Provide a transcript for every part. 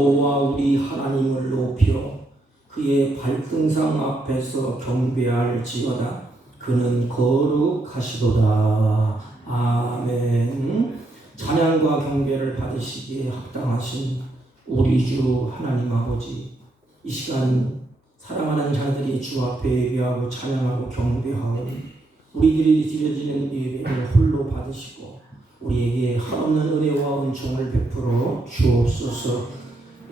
여호와 우리 하나님을 높여 그의 발등상 앞에서 경배할지어다. 그는 거룩하시도다. 아멘. 찬양과 경배를 받으시기에 합당하신 우리 주 하나님 아버지, 이 시간 사랑하는 자들이 주 앞에 예배하고 찬양하고 경배하고 우리들이 드려지는 예배를 홀로 받으시고 우리에게 한없는 은혜와 은총을 베풀어 주옵소서.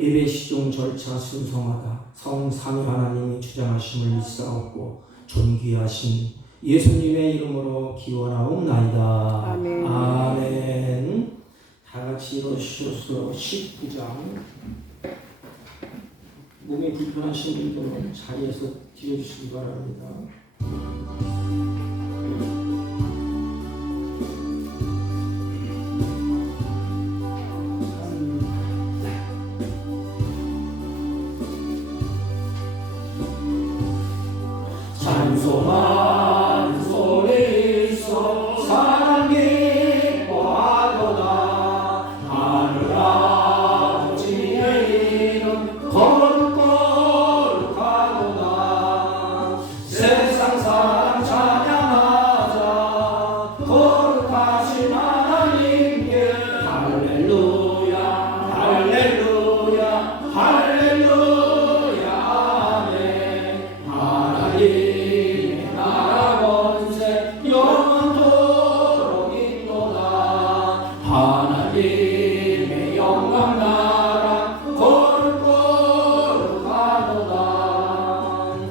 예배 시종 절차 순성하다 성삼위 하나님이 주장하심을 믿사옵고 존귀하신 예수님의 이름으로 기원하옵나이다. 아멘. 아멘. 다 같이 일어서셔서 19장. 몸이 불편하신 분들은 자리에서 드려주시기 바랍니다. 찬송한 소리소 사랑 기뻐하도다. 하늘 아버지의 이름 거룩하도다. 세상 사람 찬양하자. 거룩하신 하나님께 할렐루야 할렐루야 할렐루야 아멘. 하나님 하나님의 영광 나라 거룩하도다.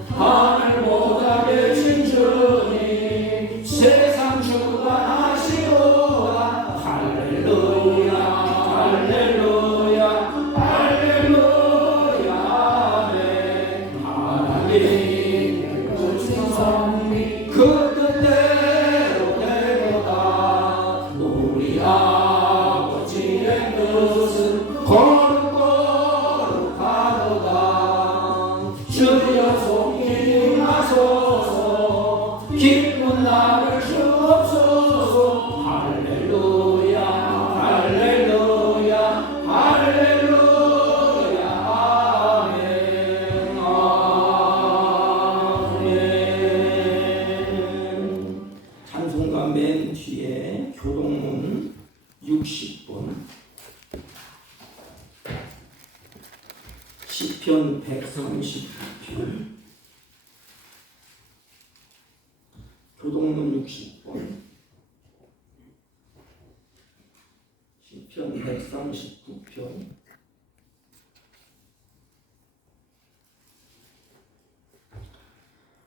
하늘보다 계신 주님 세상 주관하시도다. 할렐루야 할렐루야 할렐루야 아멘. 하나님의 크신 섭리 그 뜻대로 되도다. 우리 아버지의 뜻은 거룩하도다. 주여 속히 임하소서. 기쁜 나를 주옵소서. 할렐루야 할렐루야 할렐루야 아멘. 아멘. 찬송가 맨 뒤에 교동문 60번, 시편 139편, 교동문 60번, 시편 139편.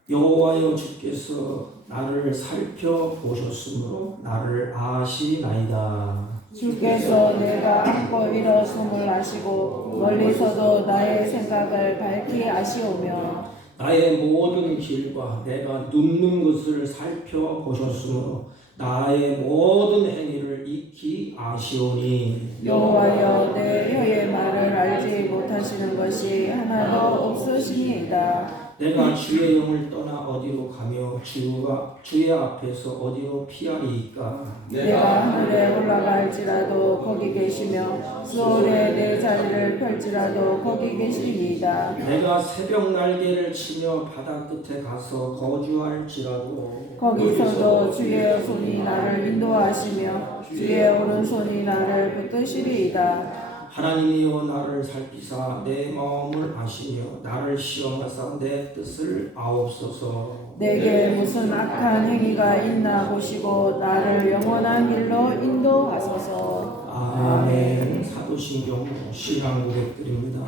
여호와여 주께서 나를 살펴보셨으므로 나를 아시나이다. 주께서 내가 앉고 일어섬을 아시고 멀리서도 나의 생각을 밝히 아시오며 나의 모든 길과 내가 눕는 것을 살펴보셨으므로 나의 모든 행위를 익히 아시오니. 여호와여 내 혀의 말을 알지 못하시는 것이 하나도 없으시니이다. 내가 주의 영을 떠나 어디로 가며 주의 앞에서 어디로 피하리이까. 내가 하늘에 올라갈지라도 거기 계시며 수월에 내 자리를 펼지라도 거기 계시니이다. 내가 새벽 날개를 치며 바다 끝에 가서 거주할지라도 거기서도 주의 손이 나를 인도하시며 주의 오른손이 나를 붙드시리이다. 하나님이여 나를 살피사 내 마음을 아시며 나를 시험하사 내 뜻을 아옵소서. 내게 무슨 악한 행위가 있나 보시고 나를 영원한 길로 인도하소서. 아멘. 사도신경 신앙 고백드립니다.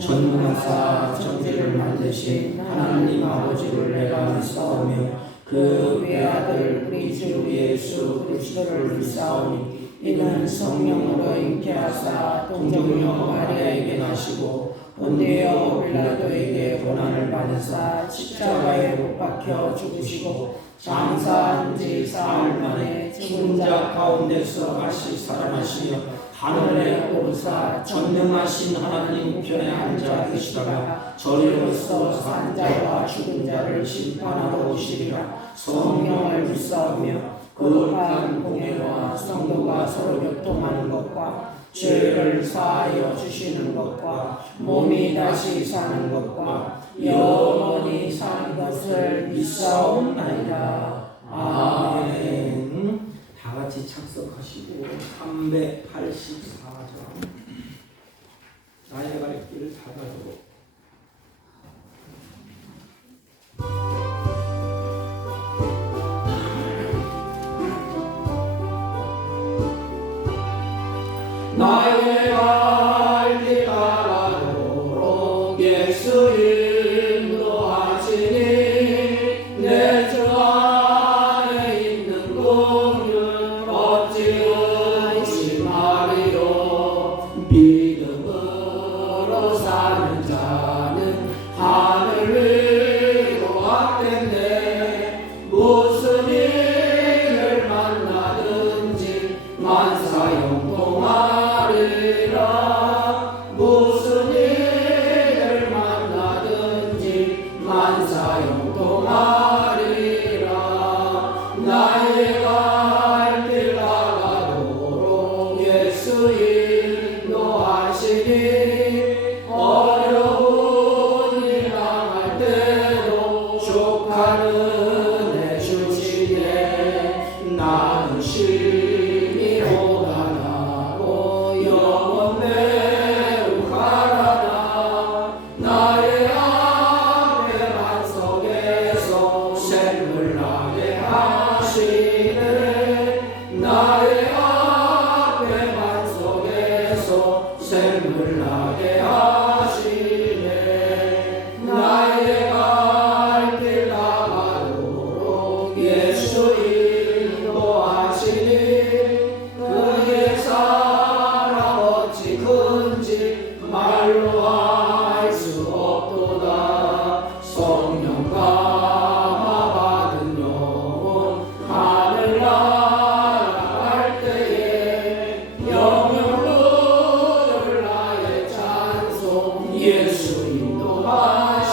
전능하사 천지를 만드신 하나님 아버지를 내가 믿사오며 그 외아들 우리 주 예수 그리스도를 믿사오니 이는 성령으로 잉태하사 동정녀 마리아에게 나시고 본디오 빌라도에게 고난을 받으사 십자가에 못 박혀 죽으시고 장사한 지 사흘 만에 죽은 자 가운데서 다시 살아나시며 하늘에 오르사 전능하신 하나님 편에 앉아 계시다가 저리로서 산 자와 죽은 자를 심판하러 오시리라. 성령을 믿사오며 거룩한 공예와 성도가 서로 교통하는 것과 죄를 사하여 주시는 것과 몸이 다시 사는 것과 영원히 사는 것을 믿사옵나이다. 아멘. 다 같이 착석하시고 384장 나의 갈 길을 닫아주고 나의 갈 길 가도록 예수 인도하시니 내 주 안에 있는 공유 어찌 의심하리요. 믿음으로 사는 자는 하늘 위로 왔겠네. 무슨 일을 만나든지 만사형통하리라. 무슨 일을 만나든지 만사형통하리라. 나의 갈 길 가도록 예수 인도하시니 어려운 일 당할 때도 족한 은혜 주시네. 나는 심히 고단하고 영원 매우 가라다. 나의 앞에 반석에서 샘물 나게 하시네. 나의 앞에 반석에서 샘물 나게 하시네. 나의 갈 길 가도록 예수 인도하시니 그의 사랑 어찌 큰지 말로 알 수 없도다. 성령 감화받은 영혼 하늘나라 갈 때에 영영 부를 나의 찬송 예수 인도하셨네.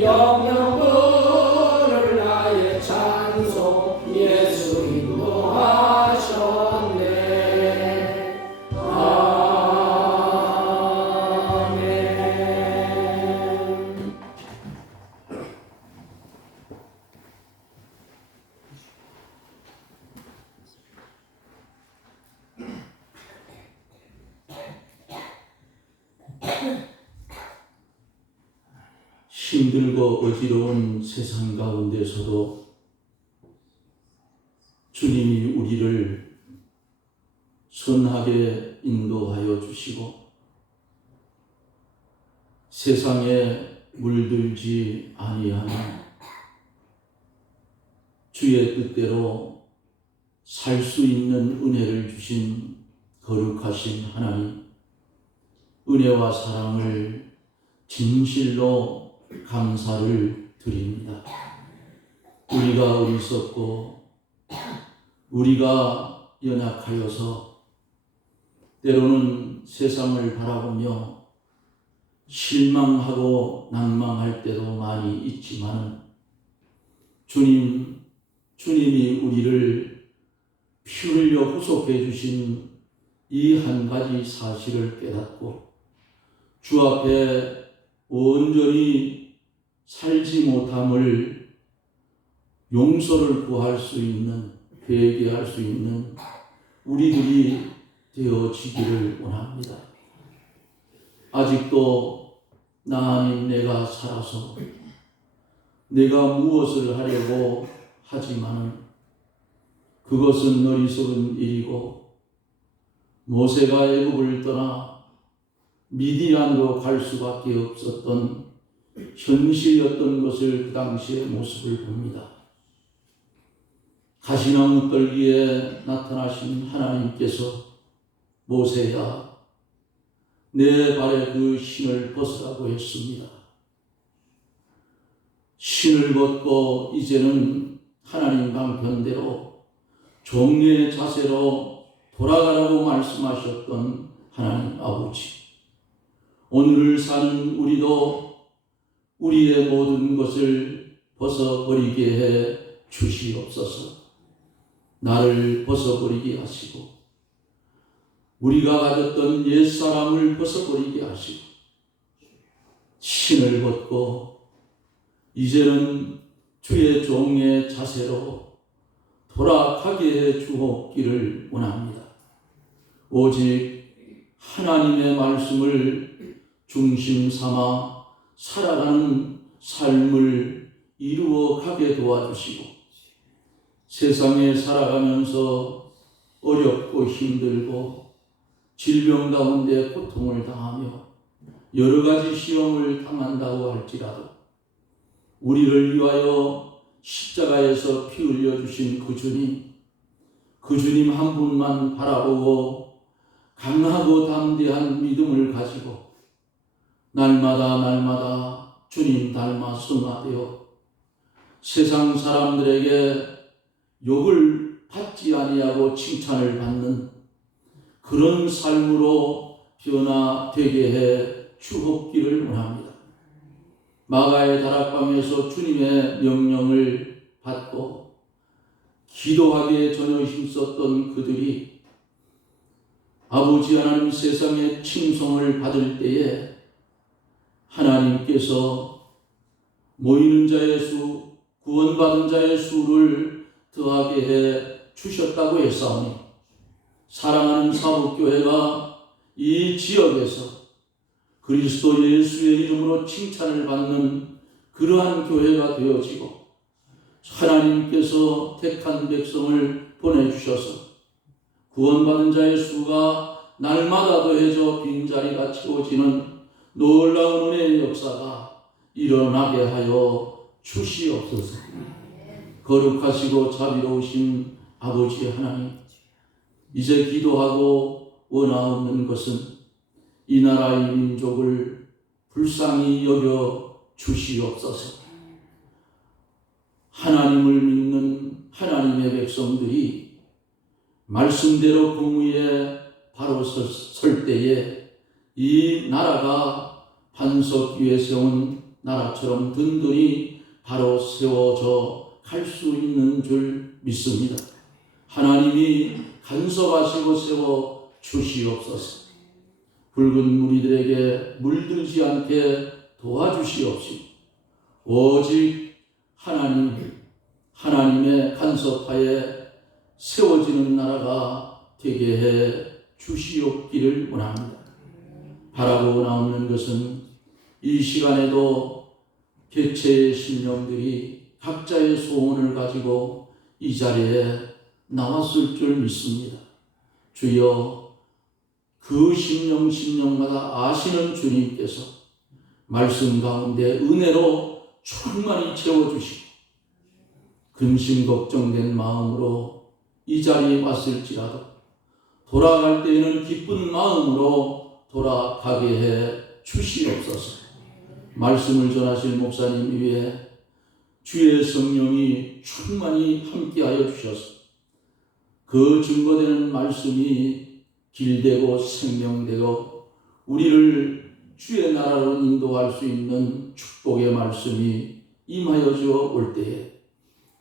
영영 부를 나의 찬송 예수 인도하셨네. 아멘. 힘들고 어지러운 세상 가운데서도 주님이 우리를 선하게 인도하여 주시고 세상에 물들지 아니하는 주의 뜻대로 살 수 있는 은혜를 주신 거룩하신 하나님, 은혜와 사랑을 진실로 감사를 드립니다. 우리가 어리석고 우리가 연약하여서 때로는 세상을 바라보며 실망하고 낭망할 때도 많이 있지만 주님이 우리를 피 흘려 구속해 주신 이 한 가지 사실을 깨닫고 주 앞에 온전히 살지 못함을 용서를 구할 수 있는, 회개할 수 있는 우리들이 되어지기를 원합니다. 아직도 나 아닌 내가 살아서 내가 무엇을 하려고 하지만은 그것은 어리석은 일이고 모세가 애굽을 떠나 미디안으로 갈 수밖에 없었던 현실이었던 것을 그 당시의 모습을 봅니다. 가시나무 떨기에 나타나신 하나님께서 모세야 내 발에 그 신을 벗으라고 했습니다. 신을 벗고 이제는 하나님 방편대로 종려의 자세로 돌아가라고 말씀하셨던 하나님 아버지, 오늘을 사는 우리도 우리의 모든 것을 벗어버리게 해 주시옵소서. 나를 벗어버리게 하시고 우리가 가졌던 옛사람을 벗어버리게 하시고 신을 벗고 이제는 주의 종의 자세로 돌아가게 해 주옵기를 원합니다. 오직 하나님의 말씀을 중심 삼아 살아가는 삶을 이루어 가게 도와주시고 세상에 살아가면서 어렵고 힘들고 질병 가운데 고통을 당하며 여러 가지 시험을 당한다고 할지라도 우리를 위하여 십자가에서 피 흘려주신 그 주님 한 분만 바라보고 강하고 담대한 믿음을 가지고 날마다 주님 닮아 승화되어 세상 사람들에게 욕을 받지 아니하고 칭찬을 받는 그런 삶으로 변화되게 해 주옵기를 원합니다. 마가의 다락방에서 주님의 명령을 받고 기도하기에 전혀 힘썼던 그들이 아버지 하나님 세상에 칭송을 받을 때에 하나님께서 모이는 자의 수, 구원받은 자의 수를 더하게 해 주셨다고 했사오니 사랑하는 사복교회가 이 지역에서 그리스도 예수의 이름으로 칭찬을 받는 그러한 교회가 되어지고 하나님께서 택한 백성을 보내주셔서 구원받은 자의 수가 날마다 더해져 빈자리가 채워지는 놀라운 은혜의 역사가 일어나게 하여 주시옵소서. 거룩하시고 자비로우신 아버지 하나님, 이제 기도하고 원하옵는 것은 이 나라의 민족을 불쌍히 여겨 주시옵소서. 하나님을 믿는 하나님의 백성들이 말씀대로 공의에 바로 설 때에 이 나라가 반석 위에 세운 나라처럼 든든히 바로 세워져 갈 수 있는 줄 믿습니다. 하나님이 간섭하시고 세워 주시옵소서. 붉은 무리들에게 물들지 않게 도와주시옵시고 오직 하나님의 간섭하에 세워지는 나라가 되게 해 주시옵기를 원합니다. 바라고 나오는 것은 이 시간에도 개체의 신령들이 각자의 소원을 가지고 이 자리에 나왔을 줄 믿습니다. 주여, 그 심령마다 아시는 주님께서 말씀 가운데 은혜로 충만히 채워주시고 근심 걱정된 마음으로 이 자리에 왔을지라도 돌아갈 때에는 기쁜 마음으로 돌아가게 해 주시옵소서. 말씀을 전하실 목사님 위에 주의 성령이 충만히 함께하여 주셔서 그 증거되는 말씀이 길되고 생명되고 우리를 주의 나라로 인도할 수 있는 축복의 말씀이 임하여 주어 올 때에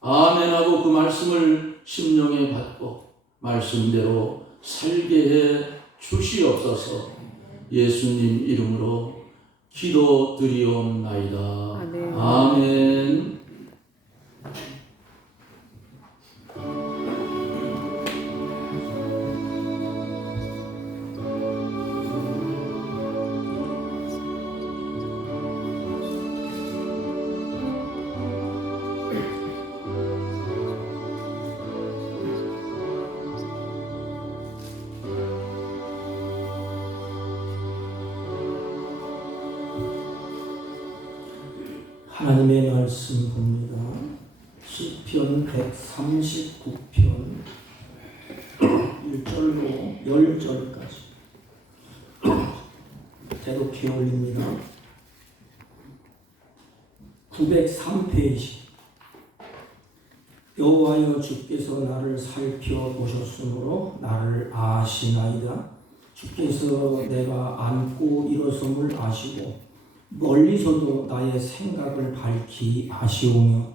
아멘하고 그 말씀을 심령에 받고 말씀대로 살게 해 주시옵소서. 예수님 이름으로 기도드리옵나이다. 아멘. 아멘. 하나님의 말씀 봅니다. 시편 139편 1절로 10절까지 대독해 올립니다. 903페이지. 여호와여, 주께서 나를 살펴보셨으므로 나를 아시나이다. 주께서 내가 앉고 일어섬을 아시고 멀리서도 나의 생각을 밝히 아시오며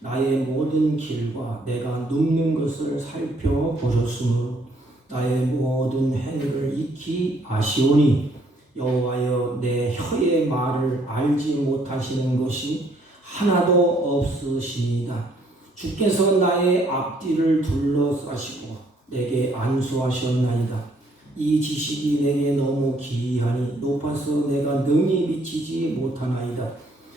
나의 모든 길과 내가 눕는 것을 살펴보셨으므로 나의 모든 행위를 익히 아시오니 여호와여 내 혀의 말을 알지 못하시는 것이 하나도 없으시니이다. 주께서 나의 앞뒤를 둘러싸시고 내게 안수하셨나이다. 이 지식이 내게 너무 기이하니 높아서 내가 능히 미치지 못하나이다.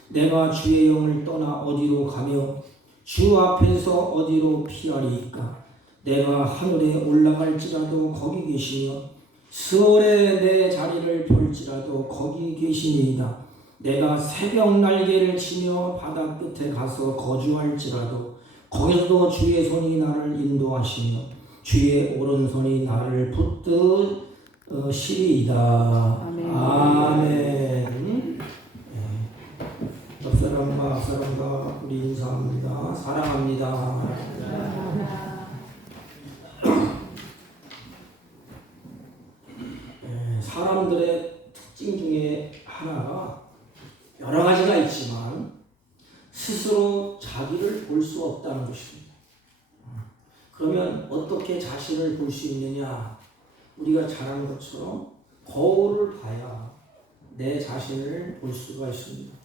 내가 주의 영을 떠나 어디로 가며 주 앞에서 어디로 피하리이까. 내가 하늘에 올라갈지라도 거기 계시며 스월에 내 자리를 펼지라도 거기 계시니이다. 내가 새벽 날개를 치며 바다 끝에 가서 거주할지라도 거기서도 주의 손이 나를 인도하시며 주의 오른손이 나를 붙드시리이다. 아멘. 아멘. 옆사람과 앞사람과 우리 인사합니다. 사랑합니다. 사람들의 특징 중에 하나가 여러 가지가 있지만 스스로 자기를 볼 수 없다는 것입니다. 그러면 어떻게 자신을 볼 수 있느냐? 우리가 잘 아는 것처럼 거울을 봐야 내 자신을 볼 수가 있습니다.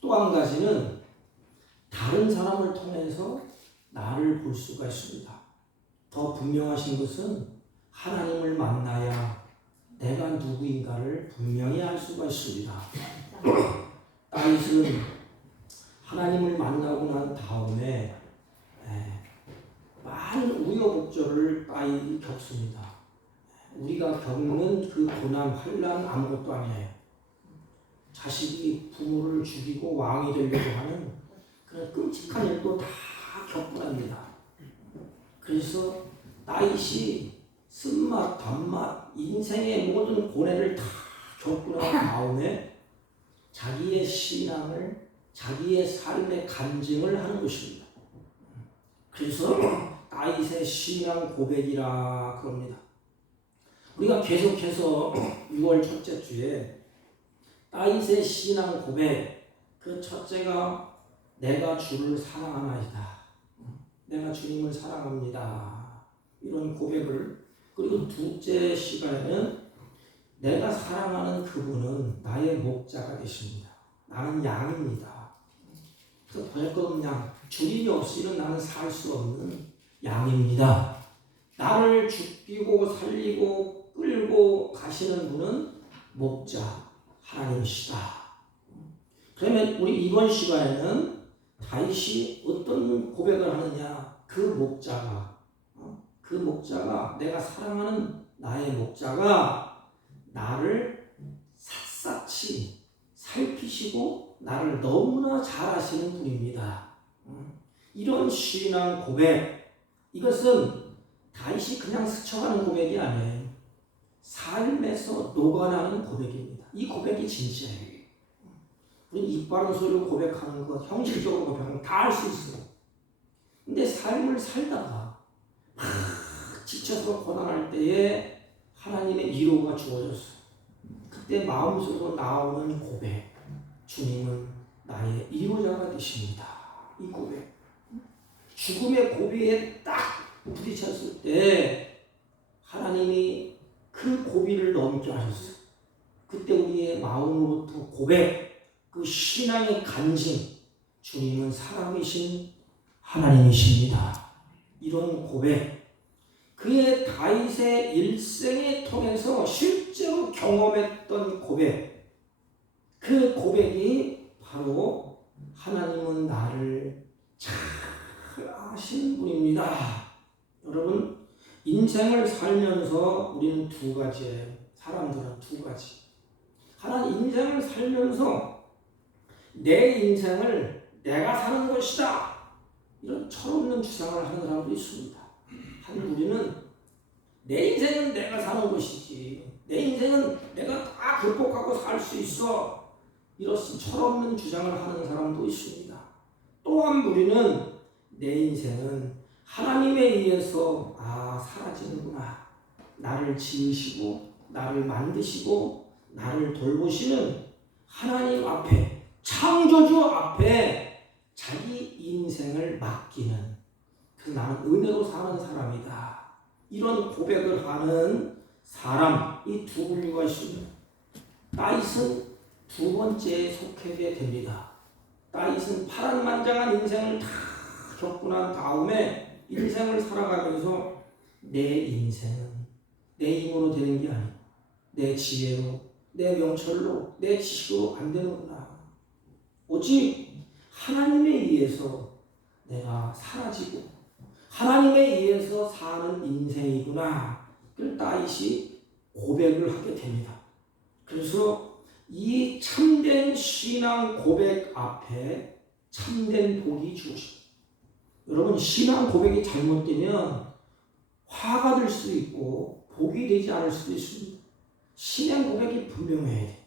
또 한 가지는 다른 사람을 통해서 나를 볼 수가 있습니다. 더 분명하신 것은 하나님을 만나야 내가 누구인가를 분명히 알 수가 있습니다. 다윗은 하나님을 만나고 난 다음에 많은 우여곡절을 다윗이 겪습니다. 우리가 겪는 그 고난, 환난 아무것도 아니에요. 자식이 부모를 죽이고 왕이 되려고 하는 그런 끔찍한 일도 다 겪고 납니다. 그래서 다윗이 쓴맛, 단맛, 인생의 모든 고뇌를 다 겪고 난 다음에 자기의 신앙을, 자기의 삶의 간증을 하는 것입니다. 그래서 다윗의 신앙 고백이라 그럽니다. 우리가 계속해서 6월 첫째 주에 다윗의 신앙 고백, 그 첫째가 내가 주를 사랑하나이다. 내가 주님을 사랑합니다. 이런 고백을, 그리고 둘째 시간에는 내가 사랑하는 그분은 나의 목자가 되십니다. 나는 양입니다. 그래서 보잘것없는 양, 주님이 없이는 나는 살 수 없는 양입니다. 나를 죽이고 살리고 끌고 가시는 분은 목자, 하나님이시다. 그러면 우리 이번 시간에는 다윗이 어떤 고백을 하느냐? 그 목자가 내가 사랑하는 나의 목자가 나를 샅샅이 살피시고 나를 너무나 잘 아시는 분입니다. 이런 신앙 고백, 이것은 다윗이 그냥 스쳐가는 고백이 아니에요. 삶에서 녹아나는 고백입니다. 이 고백이 진짜예요. 우리 입 바른 소리로 고백하는 것, 형식적으로 고백하는 것 다 할 수 있어요. 근데 삶을 살다가 막 지쳐서 고난할 때에 하나님의 위로가 주어졌어요. 그때 마음속으로 나오는 고백, 주님은 나의 위로자가 되십니다. 이 고백, 죽음의 고비에 딱 부딪혔을 때 하나님이 그 고비를 넘게 하셨어요. 그때 우리의 마음으로부터 고백, 그 신앙의 간증, 주님은 사람이신 하나님이십니다. 이런 고백, 그의 다윗의 일생을 통해서 실제로 경험했던 고백, 그 고백이 바로 하나님은 나를 잘 아시는 분입니다. 여러분, 인생을 살면서 우리는 두 가지예요. 사람들은 두 가지. 하나는 인생을 살면서 내 인생을 내가 사는 것이다, 이런 철없는 주장을 하는 사람도 있습니다. 우리는 내 인생은 내가 사는 것이지, 내 인생은 내가 다 극복하고 살 수 있어, 이런 철없는 주장을 하는 사람도 있습니다. 또한 우리는 내 인생은 하나님에 의해서 사라지는구나, 나를 지으시고 나를 만드시고 나를 돌보시는 하나님 앞에, 창조주 앞에 자기 인생을 맡기는, 그래서 나는 은혜로 사는 사람이다, 이런 고백을 하는 사람, 이 두 분류가 있습니다. 다윗은 두 번째에 속하게 됩니다. 다윗은 파란만장한 인생을 다 겪고 난 다음에 인생을 살아가면서 내 인생은 내 힘으로 되는 게 아니고 내 지혜로, 내 명철로, 내 지식으로 안 되는구나. 오직 하나님에 의해서 내가 사라지고 하나님에 의해서 사는 인생이구나. 그걸 다윗이 고백을 하게 됩니다. 그래서 이 참된 신앙 고백 앞에 참된 복이 주어집니다. 여러분, 신앙 고백이 잘못되면 화가 될 수도 있고 복이 되지 않을 수도 있습니다. 신앙 고백이 분명해야 돼.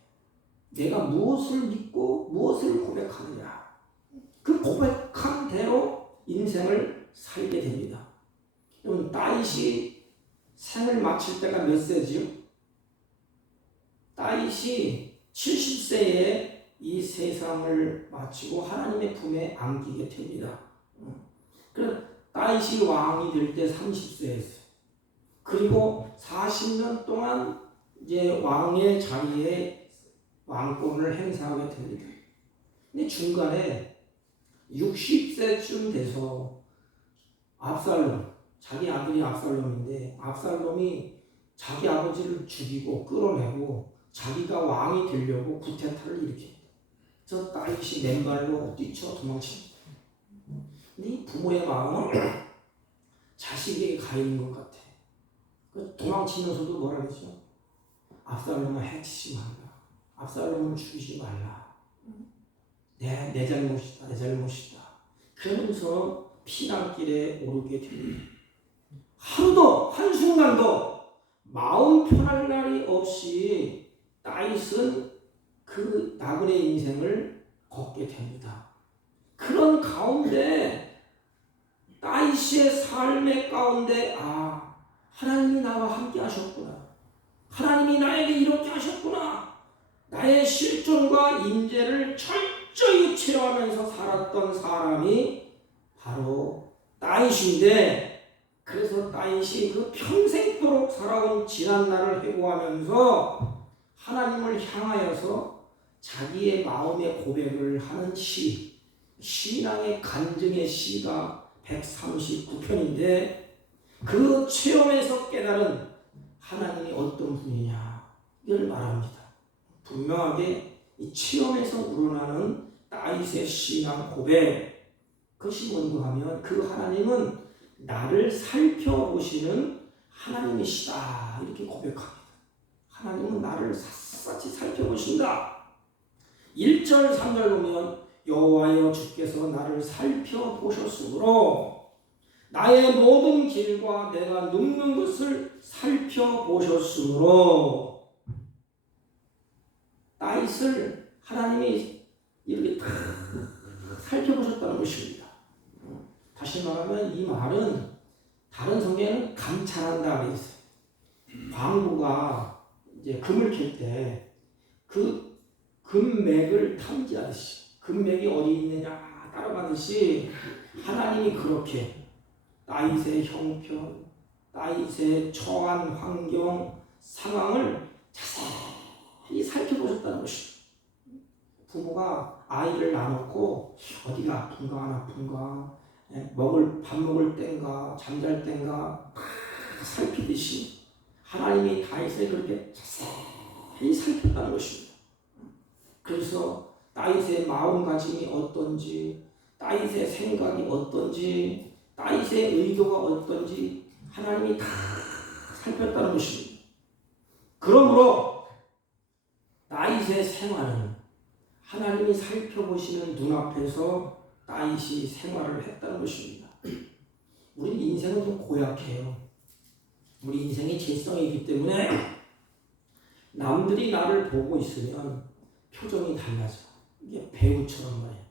내가 무엇을 믿고 무엇을 고백하느냐. 그 고백한 대로 인생을 살게 됩니다. 여러분, 다윗이 생을 마칠 때가 몇 세지요? 다윗이 70세에 이 세상을 마치고 하나님의 품에 안기게 됩니다. 그래서 다윗이 왕이 될 때 30세였어요. 그리고 40년 동안 이제 왕의 자리에 왕권을 행사하게 됩니다. 근데 중간에 60세쯤 돼서 압살롬, 자기 아들이 압살롬인데 압살롬이 자기 아버지를 죽이고 끌어내고 자기가 왕이 되려고 구테타를 일으킵니다. 저 다윗이 맨발로 뛰쳐 도망칩니다. 근데 이 부모의 마음은 자식에게 가 있는 것 같아. 도망치면서도 뭐라 그러죠? 압살롬을 해치지 말라. 압살롬을 죽이지 말라. 내 잘못이다. 내 잘못이다. 그러면서 피난길에 오르게 됩니다. 하루도 한순간도 마음 편할 날이 없이 다윗은 그 나그네 인생을 걷게 됩니다. 그런 가운데 다윗의 삶의 가운데 하나님이 나와 함께 하셨구나. 하나님이 나에게 이렇게 하셨구나. 나의 실존과 인재를 철저히 체험하면서 살았던 사람이 바로 다윗인데, 그래서 다윗이 그 평생도록 살아온 지난날을 회고하면서 하나님을 향하여서 자기의 마음의 고백을 하는 시, 신앙의 간증의 시가 139편인데 그 체험에서 깨달은 하나님이 어떤 분이냐를 말합니다. 분명하게 이 체험에서 우러나는 다윗의 신앙 고백, 그것이 뭔가 하면 그 하나님은 나를 살펴보시는 하나님이시다, 이렇게 고백합니다. 하나님은 나를 샅샅이 살펴보신다. 1절 3절 보면 여호와여 주께서 나를 살펴보셨으므로 나의 모든 길과 내가 눕는 것을 살펴보셨으므로, 다윗을 하나님이 이렇게 다 살펴보셨다는 것입니다. 다시 말하면 이 말은 다른 성경에는 감찰한다 그래 있어요. 광부가 이제 금을 캘 때 그 금맥을 탐지하듯이, 금맥이 어디 있느냐 따라가듯이 하나님이 그렇게 다윗의 형편, 다윗의 처한 환경, 상황을 자세히 살펴보셨다는 것입니다. 부모가 아이를 낳아놓고 어디가 아픈가 안 아픈가, 밥 먹을 땐가 잠잘 땐가 살피듯이 하나님이 다윗을 그렇게 자세히 살폈다는 것입니다. 그래서 다윗의 마음가짐이 어떤지, 다윗의 생각이 어떤지, 다윗의 의도가 어떤지 하나님이 다 살폈다는 것입니다. 그러므로 다윗의 생활은 하나님이 살펴보시는 눈앞에서 다윗이 생활을 했다는 것입니다. 우리 인생은 좀 고약해요. 우리 인생의 질성이 있기 때문에 남들이 나를 보고 있으면 표정이 달라져. 이게 배우처럼 말이야.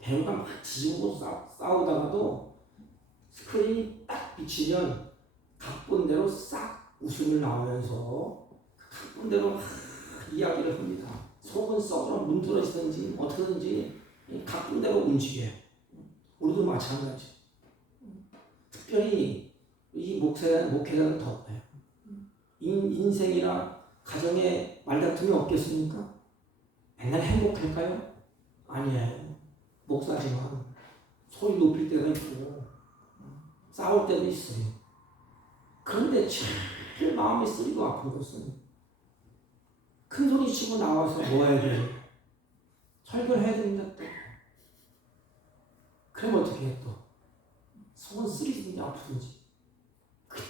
배우가 막 지우고 싸우다가도 스크린이 딱 비치면 각본대로 싹 웃음을 나오면서 각본대로 막 이야기를 합니다. 속은 썩으로 문드러지든지 어떻게든지 각본대로 움직여요. 우리도 마찬가지. 특별히 이 목회자는 더 어때요? 인생이나 가정에 말다툼이 없겠습니까? 맨날 행복할까요? 아니에요. 목사지만 소리 높일 때가 있고 싸울 때도 있어요. 그런데 제일 마음이 쓰리고 아픈 것은 큰 소리 치고 나와서 뭐 해야 돼요? 설교를 해야 됩니다. 또. 그럼 어떻게 해 또? 속은 쓰리든지 아프든지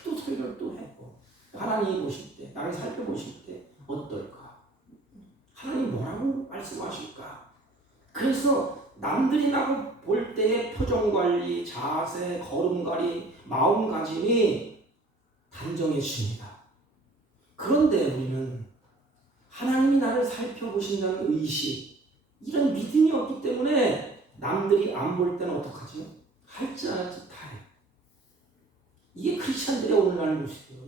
또 설교를 또 해고 하나님이 보실 때, 나를 살펴보실 때 어떨까? 하나님 뭐라고 말씀하실까? 그래서 남들이 나를 볼 때의 표정관리, 자세, 걸음걸이, 마음가짐이 단정해집니다. 그런데 우리는 하나님이 나를 살펴보신다는 의식, 이런 믿음이 없기 때문에 남들이 안 볼 때는 어떡하죠? 할지 안 할지 다 해. 이게 크리스찬들의 오늘날 모습이에요.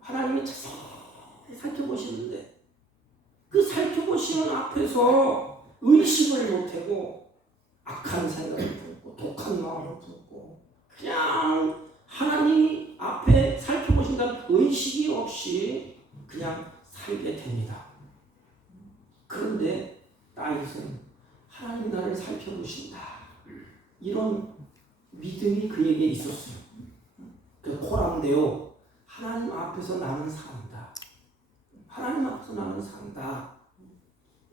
하나님이 자세히 살펴보시는데 그 살펴보시는 앞에서 의식을 못하고 악한 생각을 품고 독한 마음을 품고 그냥 하나님 앞에 살펴보신다는 의식이 없이 그냥 살게 됩니다. 그런데 다윗은 하나님 나를 살펴보신다, 이런 믿음이 그에게 있었어요. 그 코람데요, 하나님 앞에서 나는 산다. 하나님 앞에서 나는 산다.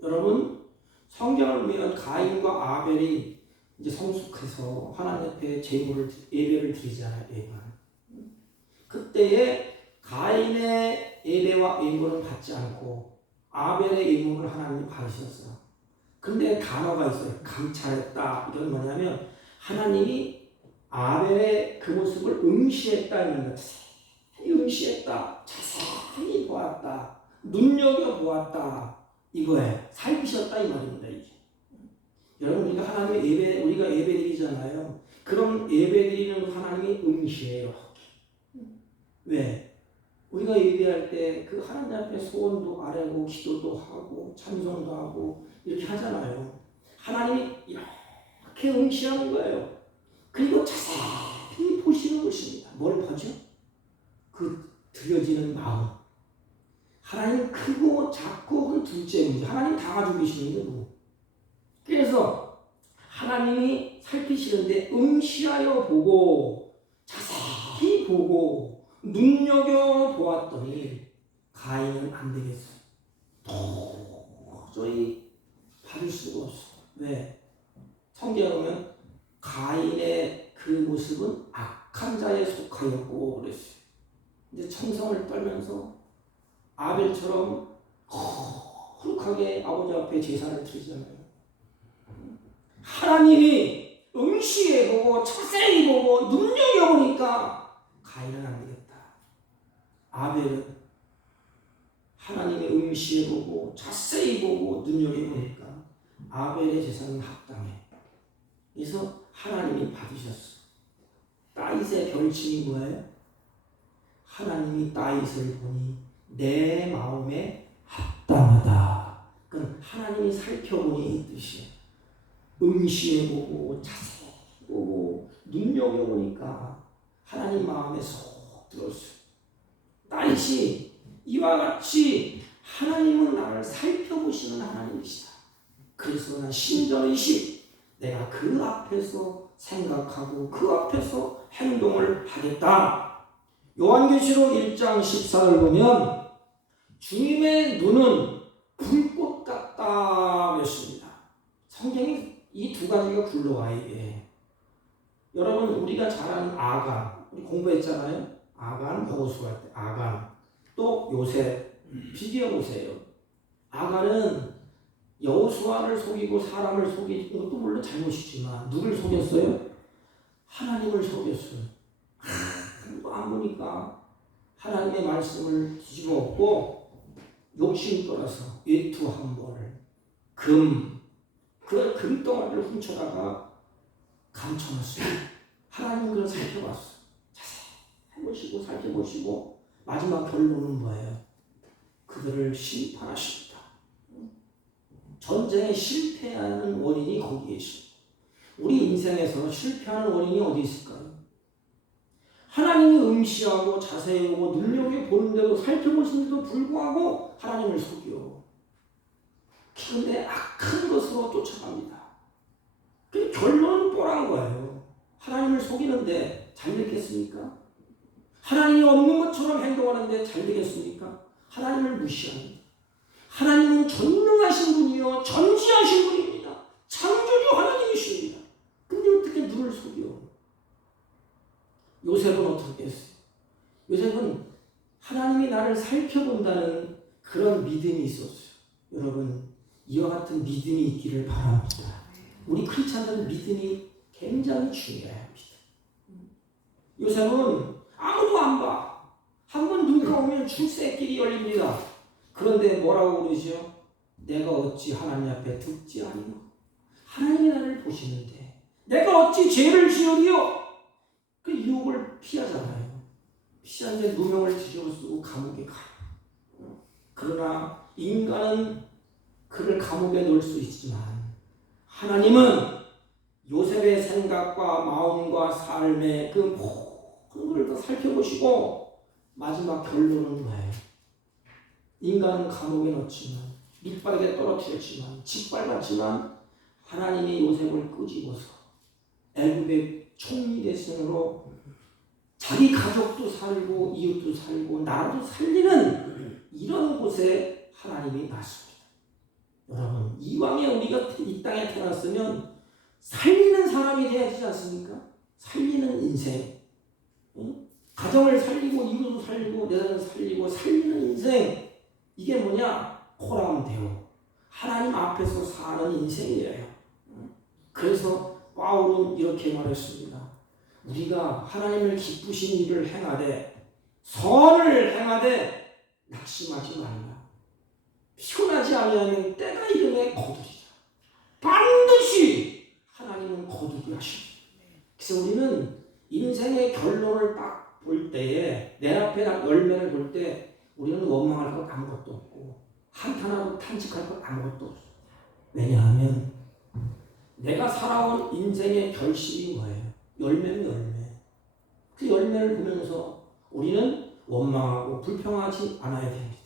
여러분, 성경을 보면 가인과 아벨이 이제 성숙해서 하나님 앞에 예배를 드리잖아요. 그때에 가인의 예배와 예물은 받지 않고 아벨의 예물을 하나님이 받으셨어요. 근데 단어가 있어요. 감찰했다. 이건 뭐냐면 하나님이 아벨의 그 모습을 응시했다. 이런 거. 자세히 응시했다. 자세히 보았다. 눈여겨보았다. 이거에 살피셨다 이 말입니다. 이게. 여러분, 우리가 하나님의 예배, 우리가 예배 드리잖아요. 그런 예배 드리는 하나님이 응시해요. 왜? 우리가 예배할 때 그 하나님 앞에 소원도 아뢰고 기도도 하고 찬송도 하고 이렇게 하잖아요. 하나님이 이렇게 응시하는 거예요. 그리고 자세히 보시는 것입니다. 뭘 보죠? 그 드려지는 마음. 하나님 크고 작고 그건 둘째 문제. 하나님 다 가지고 계시는데 뭐. 그래서 하나님이 살피시는데 응시하여 보고 자세히 보고 눈여겨 보았더니 가인은 안 되겠어요. 도저히 받을 수가 없어. 왜? 성경에 보면 가인의 그 모습은 악한 자에 속하였고 그랬어요. 이제 청성을 떨면서 아벨처럼 거룩하게 아버지 앞에 제사를 드리잖아요. 하나님이 응시해보고 자세히 보고 눈여겨보니까 가인은 안 되겠다. 아벨은 하나님의 응시해보고 자세히 보고 눈여겨보니까 아벨의 제사는 합당해. 그래서 하나님이 받으셨어. 다윗의 별칭이 뭐예요? 하나님이 다윗을 보니 내 마음에 합당하다. 그건 하나님이 살펴보니 이 뜻이에요. 응시해보고 자세히 보고 눈여겨보니까 하나님 마음에 쏙 들었어요. 다윗이 이와 같이 하나님은 나를 살펴보시는 하나님이시다. 그래서 난 신전의식, 내가 그 앞에서 생각하고 그 앞에서 행동을 하겠다. 요한계시록 1장 14를 보면 주님의 눈은 불꽃 같다 그랬습니다. 성경이 이 두 가지가 굴러와 이게. 여러분, 우리가 잘 아는 아간, 우리 공부했잖아요. 아간, 여호수아 할 때 아간, 또 요셉. 비교해 보세요. 아간은 여호수아를 속이고 사람을 속이는 것도 물론 잘못이지만 누굴 속였어요? 하나님을 속였어요. 아무도 안 보니까 하나님의 말씀을 뒤집어 엎고 욕심껏어서 외투 한 벌을, 그 금덩어리를 훔쳐다가 감춰놨어요. 하나님은 그걸 살펴봤어요. 자세히 살펴보시고 마지막 결론은 뭐예요? 그들을 심판하십니다. 전쟁에 실패하는 원인이 거기에 있습니다. 우리 인생에서 실패하는 원인이 어디 있을까요? 하나님 하나님이 응시하고 자세히 보고 눈여겨 보는데도 살펴보시는데도 불구하고 하나님을 속여. 그런데 악한 것으로 쫓아갑니다. 그 결론은 뻔한 거예요. 하나님을 속이는데 잘 되겠습니까? 하나님이 없는 것처럼 행동하는데 잘 되겠습니까? 하나님을 무시합니다. 하나님은 전능하신 분이요 전지하신 분입니다. 창조주 하나님이십니다. 근데 어떻게 눈을 속여? 요셉은 어떻게 했어요? 요셉은 하나님이 나를 살펴본다는 그런 믿음이 있었어요. 여러분, 이와 같은 믿음이 있기를 바랍니다. 우리 크리스찬들은 믿음이 굉장히 중요합니다. 요셉은 아무도 안 봐. 한 번 눈 감으면 출세길이 열립니다. 그런데 뭐라고 그러죠? 내가 어찌 하나님 앞에 듣지 아니오? 하나님이 나를 보시는데 내가 어찌 죄를 지으리요? 그 유혹을 피하잖아요. 피하는데 누명을 뒤집어쓰고 감옥에 가요. 그러나 인간은 그를 감옥에 넣을 수 있지만 하나님은 요셉의 생각과 마음과 삶의 그 모든 것을 다 살펴보시고 마지막 결론은 뭐예요? 인간은 감옥에 넣었지만 밑바닥에 떨어뜨렸지만 짓밟았지만 하나님이 요셉을 끄집어서 애굽의 총리 대신으로 자기 가족도 살고 이웃도 살고 나라도 살리는 이런 곳에 하나님이 놨습니다. 여러분, 이왕에 우리가 이 땅에 태어났으면 살리는 사람이 돼야 되지 않습니까? 살리는 인생, 가정을 살리고 이웃도 살리고 내 자신을 살리고 살리는 인생, 이게 뭐냐? 호람되어 하나님 앞에서 사는 인생이에요. 그래서 바울은 이렇게 말했습니다. 우리가 하나님을 기쁘신 일을 행하되 선을 행하되 낙심하지 말라. 피곤하지 아니하면 때가 이르매 거두리라. 반드시 하나님은 거두게 하십니다. 그래서 우리는 인생의 결론을 딱 볼 때에 내 앞에 열매를 볼 때 우리는 원망할 것 아무것도 없고 한탄하고 탄식할 것 아무것도 없어요. 왜냐하면 내가 살아온 인생의 결실이 뭐예요? 열매는 열매. 그 열매를 보면서 우리는 원망하고 불평하지 않아야 됩니다.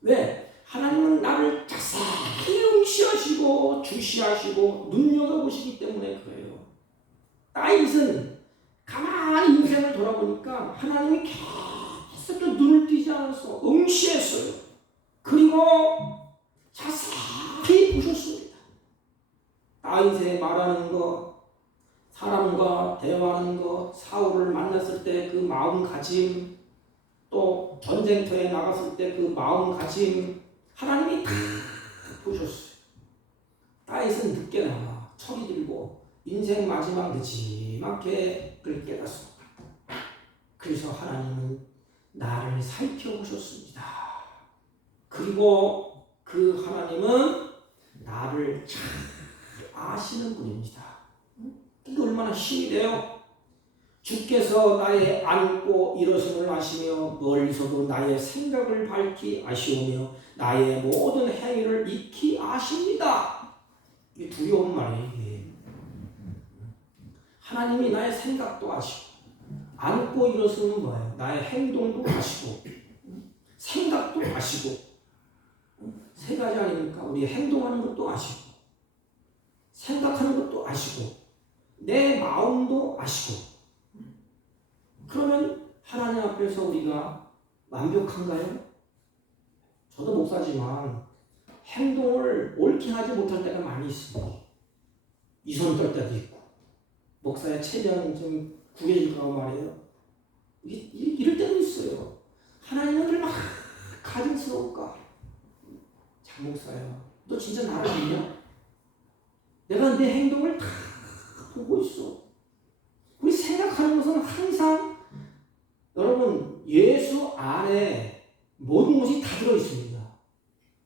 왜? 하나님은 나를 자세히 응시하시고 주시하시고 눈여겨보시기 때문에 그래요. 다윗은 가만히 인생을 돌아보니까 하나님이 계속 눈을 띄지 않아서 응시했어요. 그리고 자세히 보셨습니다. 다윗의 말하는 것, 사람과 대화하는 것, 사울을 만났을 때 그 마음가짐, 또 전쟁터에 나갔을 때 그 마음가짐, 하나님이 다 보셨어요. 다윗은 늦게 나와 철이 들고 인생 마지막 늦지막게 그를 깨닫습니다. 그래서 하나님은 나를 살펴보셨습니다. 그리고 그 하나님은 나를 잘 아시는 분입니다. 이게 얼마나 힘이 돼요? 주께서 나의 앉고 일어섬을 아시며 멀리서도 나의 생각을 밝히 아시오며 나의 모든 행위를 익히 아십니다. 이게 두려운 말이에요. 하나님이 나의 생각도 아시고 앉고 일어서는 뭐예요? 나의 행동도 아시고 생각도 아시고 세 가지 아닙니까? 우리 행동하는 것도 아시고 생각하는 것도 아시고 내 마음도 아시고. 그러면 하나님 앞에서 우리가 완벽한가요? 저도 목사지만 행동을 옳게 하지 못할 때가 많이 있습니다. 이손 떨 때도 있고 목사의 체면 좀 구겨질까 말이에요. 이럴 때도 있어요. 하나님은 얼마나 가증스러울까? 장 목사야, 너 진짜 나를 믿냐? 내가 내 행동을 다 보고 있어. 우리 생각하는 것은 항상 여러분 예수 안에 모든 것이 다 들어있습니다.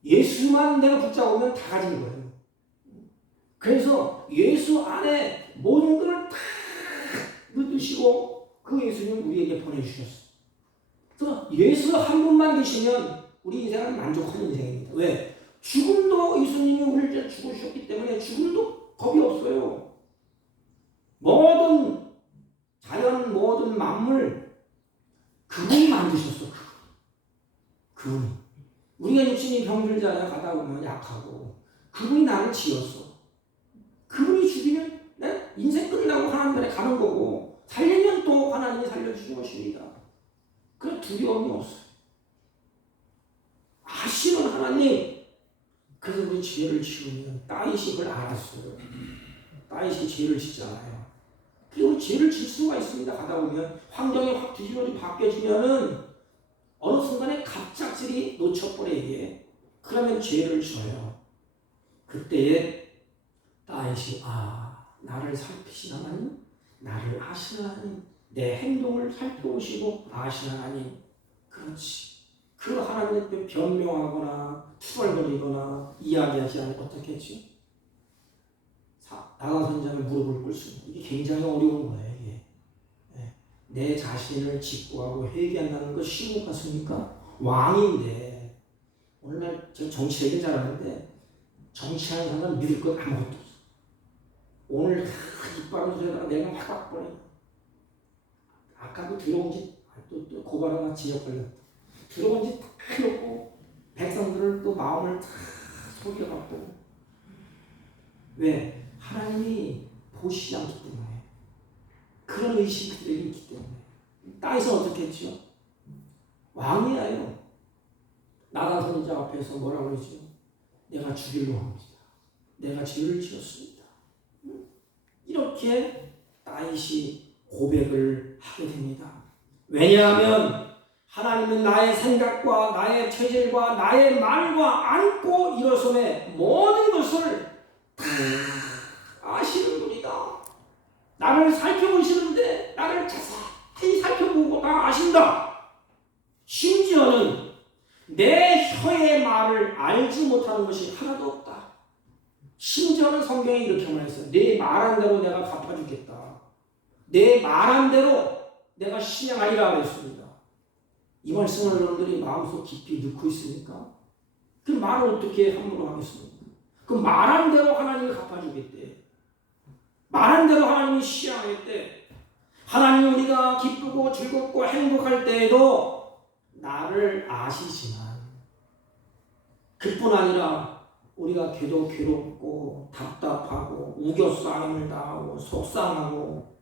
예수만 내가 붙잡으면 다 가진 거예요. 그래서 예수 안에 모든 것을 다 넣으시고 그 예수님 우리에게 보내주셨어요. 그래서 예수 한 분만 계시면 우리 인생은 만족하는 인생입니다. 왜? 죽음도 예수님이 우리를 위해 죽으셨기 때문에 죽음도 겁이 없어요. 모든 자연, 모든 만물 병들잖아요. 가다 보면 약하고. 그분이 나를 지었어. 그분이 죽이면 내 인생 끝나고 하나님 나라에 가는 거고, 살리면 또 하나님이 살려주신 것입니다. 그래 두려움이 없어요. 아시는 하나님. 그래서 우리 죄를 지으면 다윗이 그걸 알았어요. 다윗이 죄를 짓잖아요. 그리고 죄를 질 수가 있습니다. 가다 보면 환경이 확 뒤집어져 바뀌어지면은 어느 순간에 갑작스레 놓쳐버려 이게. 그러면 죄를 져요. 그때에 다윗이 나를 살피신 하나님, 나를 아시는 하나님, 내 행동을 살펴보시고 아시는 하나님. 그렇지. 그 하나님께 변명하거나 투덜거리거나 이야기하지 않고 어떻게 했지? 나가 선장을 무릎을 꿇을 수 있는, 이게 굉장히 어려운 거예요. 이게. 내 자신을 직구하고 회개한다는 거 쉬운 것 같습니까? 왕인데, 오늘날 제가 정치 얘기 잘하는데 정치하는 사람은 믿을 것 아무것도 없어. 오늘 이빨을 들여다가 내가 확 바꿔요. 아까도 들어온 지 또 고발 하나 지적 걸렸다. 들어온 지 딱 해놓고 백성들을 또 마음을 다 속여갖고. 왜? 하나님이 보시지 않기 때문에. 그런 의식이 그들에게 있기 때문에. 다윗은 어떻게 했죠? 왕이에요. 나단 선지자 앞에서 뭐라고 그러죠? 내가 죽일로 합니다. 내가 죄를 지었습니다. 이렇게 다윗이 고백을 하게 됩니다. 왜냐하면 하나님은 나의 생각과 나의 체질과 나의 말과 안고 일어섬의 모든 것을 다 아시는 분이다. 나를 살펴보시는데 나를 자세히 살펴보고 다 아신다. 심지어는 내 혀의 말을 알지 못하는 것이 하나도 없다. 심지어는 성경이 이렇게 말했어요. 내 말한 대로 내가 갚아주겠다. 내 말한 대로 내가 신양하리라 그랬습니다. 이 말씀을 여러분들이 마음속 깊이 넣고 있습니까? 그 말을 어떻게 함부로 하겠습니까? 그 말한 대로 하나님이 갚아주겠대. 말한 대로 하나님이 시행하겠대. 하나님 우리가 기쁘고 즐겁고 행복할 때에도 나를 아시지만, 그뿐 아니라 우리가 괴롭고 답답하고 우겨싸임을 당하고 속상하고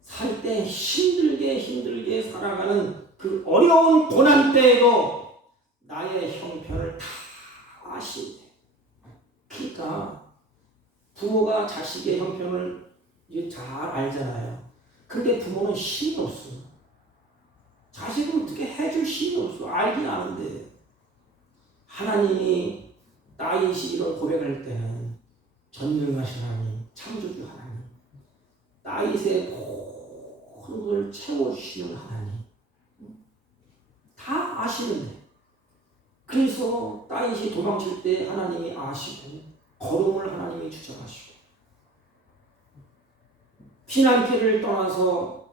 살 때 힘들게 살아가는 그 어려운 고난 때에도 나의 형편을 다 아신대. 그러니까 부모가 자식의 형편을 잘 알잖아요. 근데 부모는 힘이 없어. 자식은 어떻게 해줄 힘이 없어. 알긴 아는데. 하나님이 다윗이 이런 고백할 때는 전능하신 하나님, 창조주 하나님, 다윗의 모든 걸 채워주시는 하나님, 다 아시는데. 그래서 다윗이 도망칠 때 하나님이 아시고 걸음을 하나님이 주장하시고, 피난길을 떠나서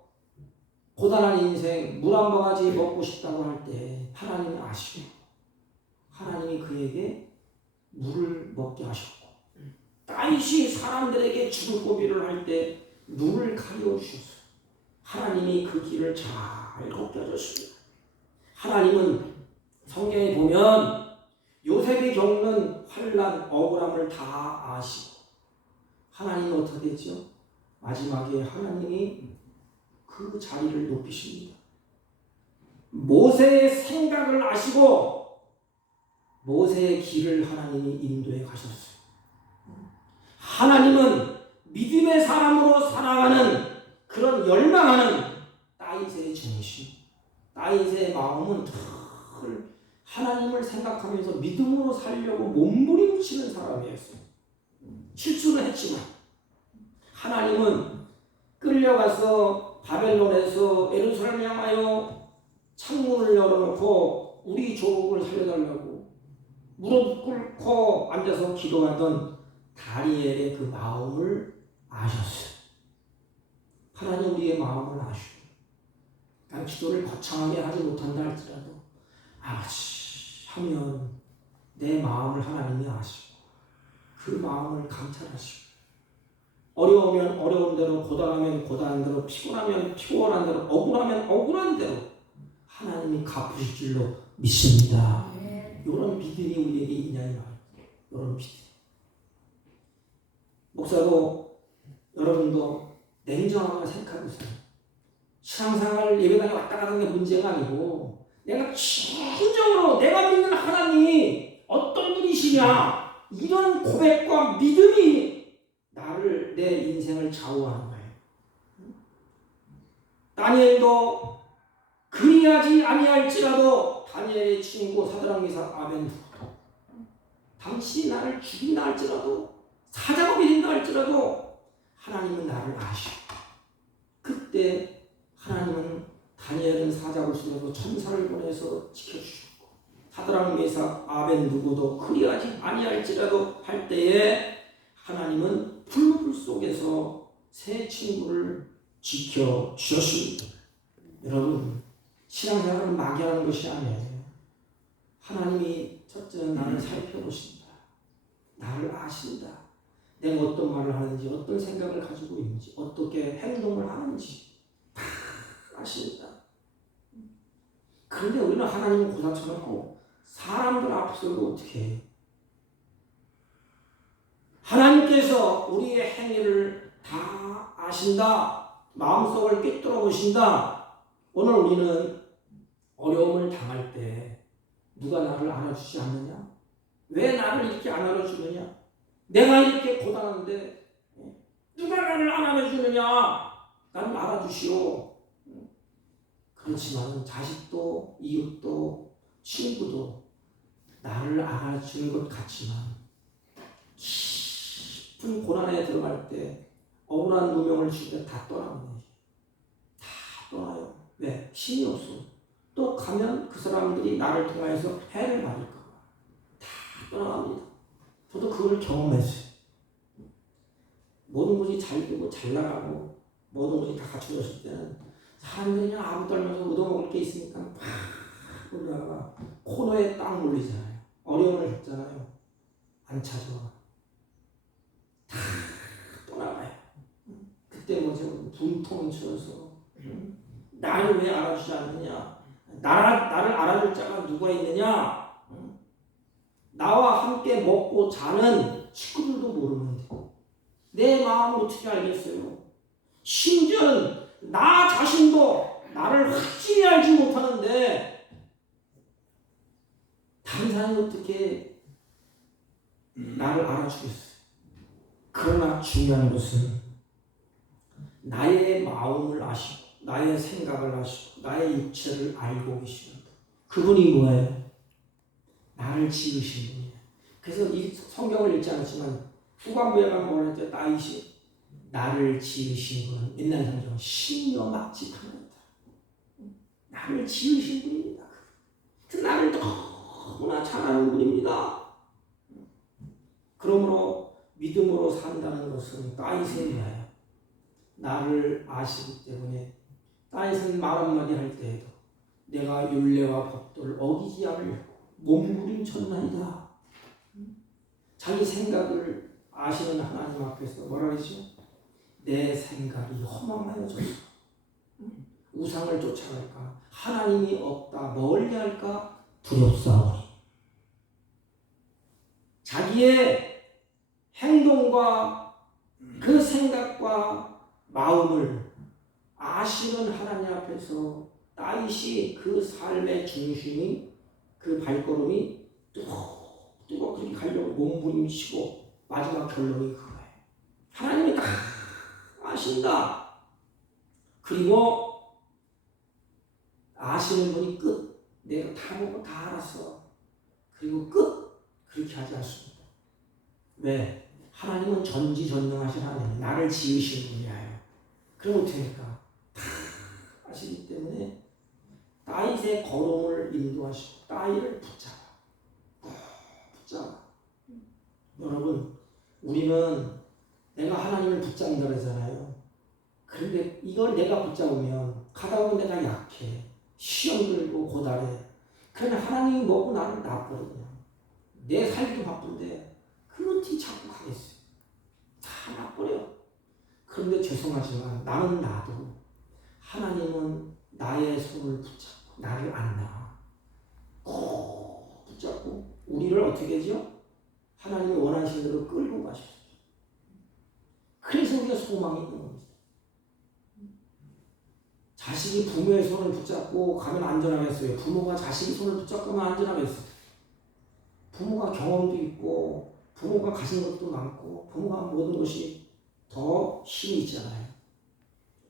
고단한 인생 물 한 바가지 먹고 싶다고 할 때 하나님이 아시고 하나님이 그에게 물을 먹게 하셨고, 다윗이 사람들에게 죽을 고비를 할 때 눈을 가려 주셨어요. 하나님이 그 길을 잘 걷게 하셨습니다. 하나님은 성경에 보면 요셉이 겪는 환난, 억울함을 다 아시고, 하나님은 어떻게 되죠? 마지막에 하나님이 그 자리를 높이십니다. 모세의 생각을 아시고 모세의 길을 하나님이 인도해 가셨어요. 하나님은 믿음의 사람으로 살아가는 그런 열망하는 다윗의 정신, 다윗의 마음은 늘 하나님을 생각하면서 믿음으로 살려고 몸부림치는 사람이었어요. 실수는 했지만 하나님은 끌려가서 바벨론에서 예루살렘을 향하여 창문을 열어놓고 우리 조국을 살려달라고 무릎 꿇고 앉아서 기도하던 다니엘의 그 마음을 아셨어요. 하나님 우리의 마음을 아시고, 난 기도를 거창하게 하지 못한다 할지라도 아버지 하면 내 마음을 하나님이 아시고 그 마음을 감찰하시고, 어려우면 어려운 대로, 고단하면 고단한 대로, 피곤하면 피곤한 대로, 억울하면 억울한 대로 하나님이 갚으실 줄로 믿습니다. 이런 믿음이 우리에게 있냐 이 말이에요. 이런 믿음. 목사도 여러분도 냉정하게 생각해보세요. 신앙생활 예배당에 왔다 가는 게 문제가 아니고 내가 진정으로 내가 믿는 하나님이 어떤 분이시냐 이런 고백과 믿음이 나를 내 인생을 좌우하는 거예요. 다니엘도 그리하지 아니할지라도 다니엘의 친구 사드락 미삭 아벤누고도 당신이 나를 죽인다 할지라도 사자가 밀린다 할지라도 하나님은 나를 아시고 그때 하나님은 다니엘은 사자굴 속에서 천사를 보내서 지켜주셨고 사드락 미삭 아벤누고도 그리하지 아니할지라도 할 때에 하나님은 불 속에서 세 친구를 지켜주셨습니다. 여러분 신앙생활은 막연한 것이 아니에요. 하나님이 첫째 나를 살펴보신다. 나를 아신다. 내가 어떤 말을 하는지 어떤 생각을 가지고 있는지 어떻게 행동을 하는지 다 아신다. 그런데 우리는 하나님을 고사쳐놓고 사람들 앞에서도 어떻게 해요? 하나님께서 우리의 행위를 다 아신다. 마음속을 꿰뚫어 보신다. 오늘 우리는 어려움을 당할 때 누가 나를 알아주지 않느냐? 왜 나를 이렇게 안 알아주느냐? 내가 이렇게 고단한데 누가 나를 안 알아주느냐? 나를 알아주시오. 그렇지만 자식도 이웃도 친구도 나를 알아주는 것 같지만 깊은 고난에 들어갈 때 억울한 누명을 주면 다 떠납니다. 다 떠나요. 왜? 힘이 없어. 또 가면 그 사람들이 나를 통해서 해를 받을까 봐. 다 떠나갑니다. 저도 그걸 경험했어요. 모든 것이 잘 되고 잘 나가고 모든 것이 다 갖춰졌을 때는 사람들이 그냥 아무 떨면서 얻어먹을 게 있으니까 막 올라가 코너에 딱 몰리잖아요. 어려움을 겪잖아요. 안 찾아와. 다 떠나가요. 그때 뭐죠? 분통 쳐서 나를 왜 알아주지 않느냐? 나를 알아줄 자가 누가 있느냐? 나와 함께 먹고 자는 친구들도 모르는데 내 마음을 어떻게 알겠어요? 심지어 나 자신도 나를 확실히 알지 못하는데 다른 사람이 어떻게 나를 알아주겠어요? 그러나 중요한 것은 나의 마음을 아시고 나의 생각을 아시고 나의 육체를 알고 계시는 그분이 뭐예요? 나를 지으신 분이에요. 그래서 이 성경을 읽지 않았지만 후반부에만 뭐라 했죠? 다윗이 나를 지으신 분은 옛날 성경 신여 막직합니다. 나를 지으신 분입니다. 그 나를 너무나 잘 아는 분입니다. 그러므로 믿음으로 산다는 것은 다윗의 거예요. 나를 아시기 때문에 다윗은 말 한마디 할 때에도 내가 율례와 법도를 어기지 않으려고 몸부림쳤나이다. 자기 생각을 아시는 하나님 앞에서 뭐라 그러죠? 내 생각이 허망하여졌어. 우상을 쫓아갈까? 하나님이 없다. 멀리할까? 두렵사오니. 자기의 행동과 그 생각과 마음을 아시는 하나님 앞에서 다윗이 그 삶의 중심이 그 발걸음이 뚜벅 그렇게 가려고 몸부림치고 마지막 결론이 그거예요. 하나님이 다 아신다. 그리고 아시는 분이 끝. 내가 다 보고 다 알았어. 그리고 끝. 그렇게 하지 않습니다. 왜? 하나님은 전지전능하신 하나님, 나를 지으신 분이에요. 그럼 어떻게 할까? 다 아시기 때문에 다윗의 걸음을 인도하시고 다윗을 붙잡아. 여러분, 우리는 내가 하나님을 붙잡는다 그러잖아요. 그런데 이걸 내가 붙잡으면 가다 보면 내가 약해. 시험 들고 고달해. 그러나 하나님이 뭐고 나를 놔버리냐. 내 살기도 바쁜데 그렇지 자꾸 가겠어요. 다 놔버려. 그런데 죄송하지만 나는 나도 하나님은 나의 손을 붙잡고 나를 안 놔. 꼭 붙잡고 우리를 어떻게 하죠? 하나님이 원하시는 대로 끌고 가십니다. 그래서 우리가 소망이 있는 겁니다. 자식이 부모의 손을 붙잡고 가면 안전하겠어요? 부모가 자식의 손을 붙잡고 가면 안전하겠어요? 부모가 경험도 있고 부모가 가진 것도 많고 부모가 모든 것이 더 힘이 있잖아요.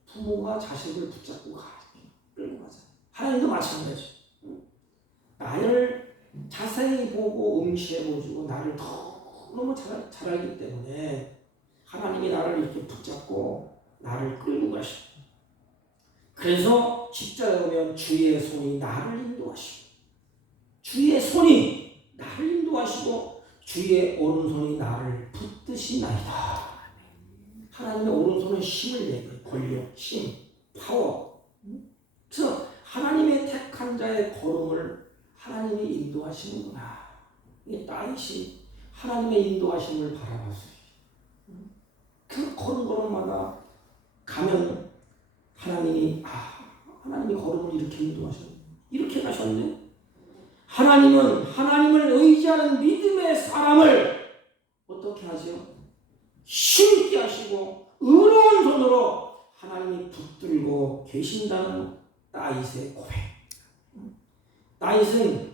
부모가 자식을 붙잡고 끌고 가잖아요. 하나님도 마찬가지죠. 나를 자세히 보고 응시해보시고 나를 너무 잘 알기 때문에 하나님이 나를 이렇게 붙잡고 나를 끌고 가십니다. 그래서 십자가에 오면 주의 손이 나를 인도하시고 주의 손이 나를 인도하시고 주의 오른손이 나를 붙드시나이다. 하나님의 오른손은 힘을 내게 권력, 힘, 파워. 그래서 하나님의 택한 자의 걸음을 하나님이 인도하시는구나. 이 다윗이 하나님의 인도하심을 바라봤어요. 그 걸음걸음마다 가면 하나님이 걸음을 이렇게 인도하셨네. 이렇게 가셨네. 하나님은 하나님을 의지하는 믿음의 사람을 어떻게 하죠? 힘있게 하시고 의로운 손으로 하나님이 붙들고 계신다는 다윗의 고백. 다윗은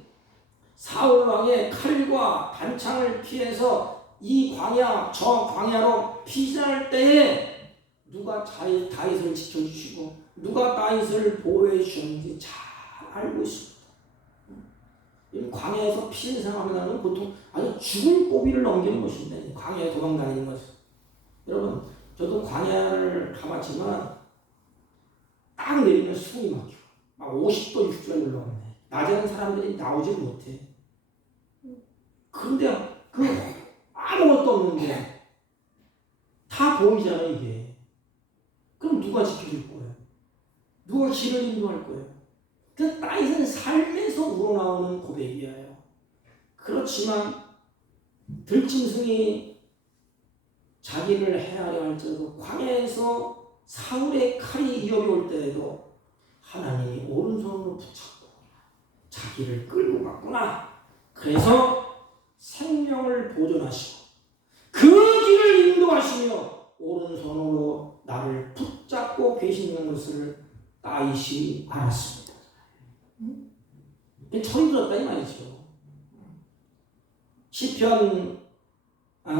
사울 왕의 칼과 단창을 피해서 이 광야 저 광야로 피신할 때에 누가 다윗을 지켜주시고 누가 다윗을 보호해 주셨는지 잘 알고 있습니다. 광야에서 피신 생활하면 보통 아주 죽을 고비를 넘기는 것인데 광야에 도망다니는 것은 여러분 저도 광야를 가봤지만 딱 내리면 숨이 막혀. 막 50도 60도에 올라오네. 낮에는 사람들이 나오지 못해. 그런데 아무것도 없는데 다 보이잖아요 이게. 그럼 누가 지켜줄 거예요? 누가 길을 인도할 거예요? 그 다윗은 삶에서 우러나오는 고백이에요. 그렇지만 들짐승이 자기를 해하려 할지라도 광야에서 사울의 칼이 위협이 올 때에도 하나님이 오른손으로 붙잡고 자기를 끌고 갔구나. 그래서 생명을 보존하시고 그 길을 인도하시며 오른손으로 나를 붙잡고 계시는 것을 다윗이 알았습니다. 철이 들었다 이 말이죠. 시편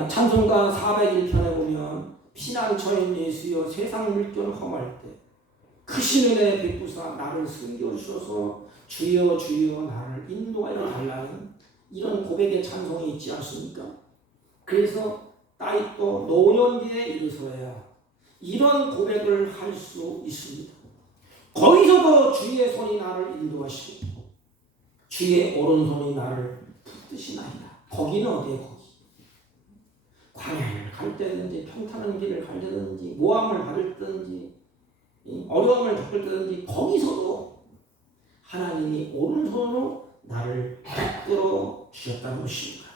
찬송가 401편에 보면 피난처인 예수여 세상 물결 험할 때 크신 은혜 베푸사 나를 숨겨주셔서 주여 주여 나를 인도하여 달라는 이런 고백의 찬송이 있지 않습니까? 그래서 다윗도 노년기에 이르서야 이런 고백을 할 수 있습니다. 거기서도 주의 손이 나를 인도하시고 주의 오른손이 나를 붙드시나이다. 거기는 어디에 거기? 광야를 갈 때든지 평탄한 길을 갈 때든지 모함을 받을 때든지 어려움을 겪을 때든지 거기서도 하나님이 오른손으로 나를 붙들어 주셨다는 것입니다.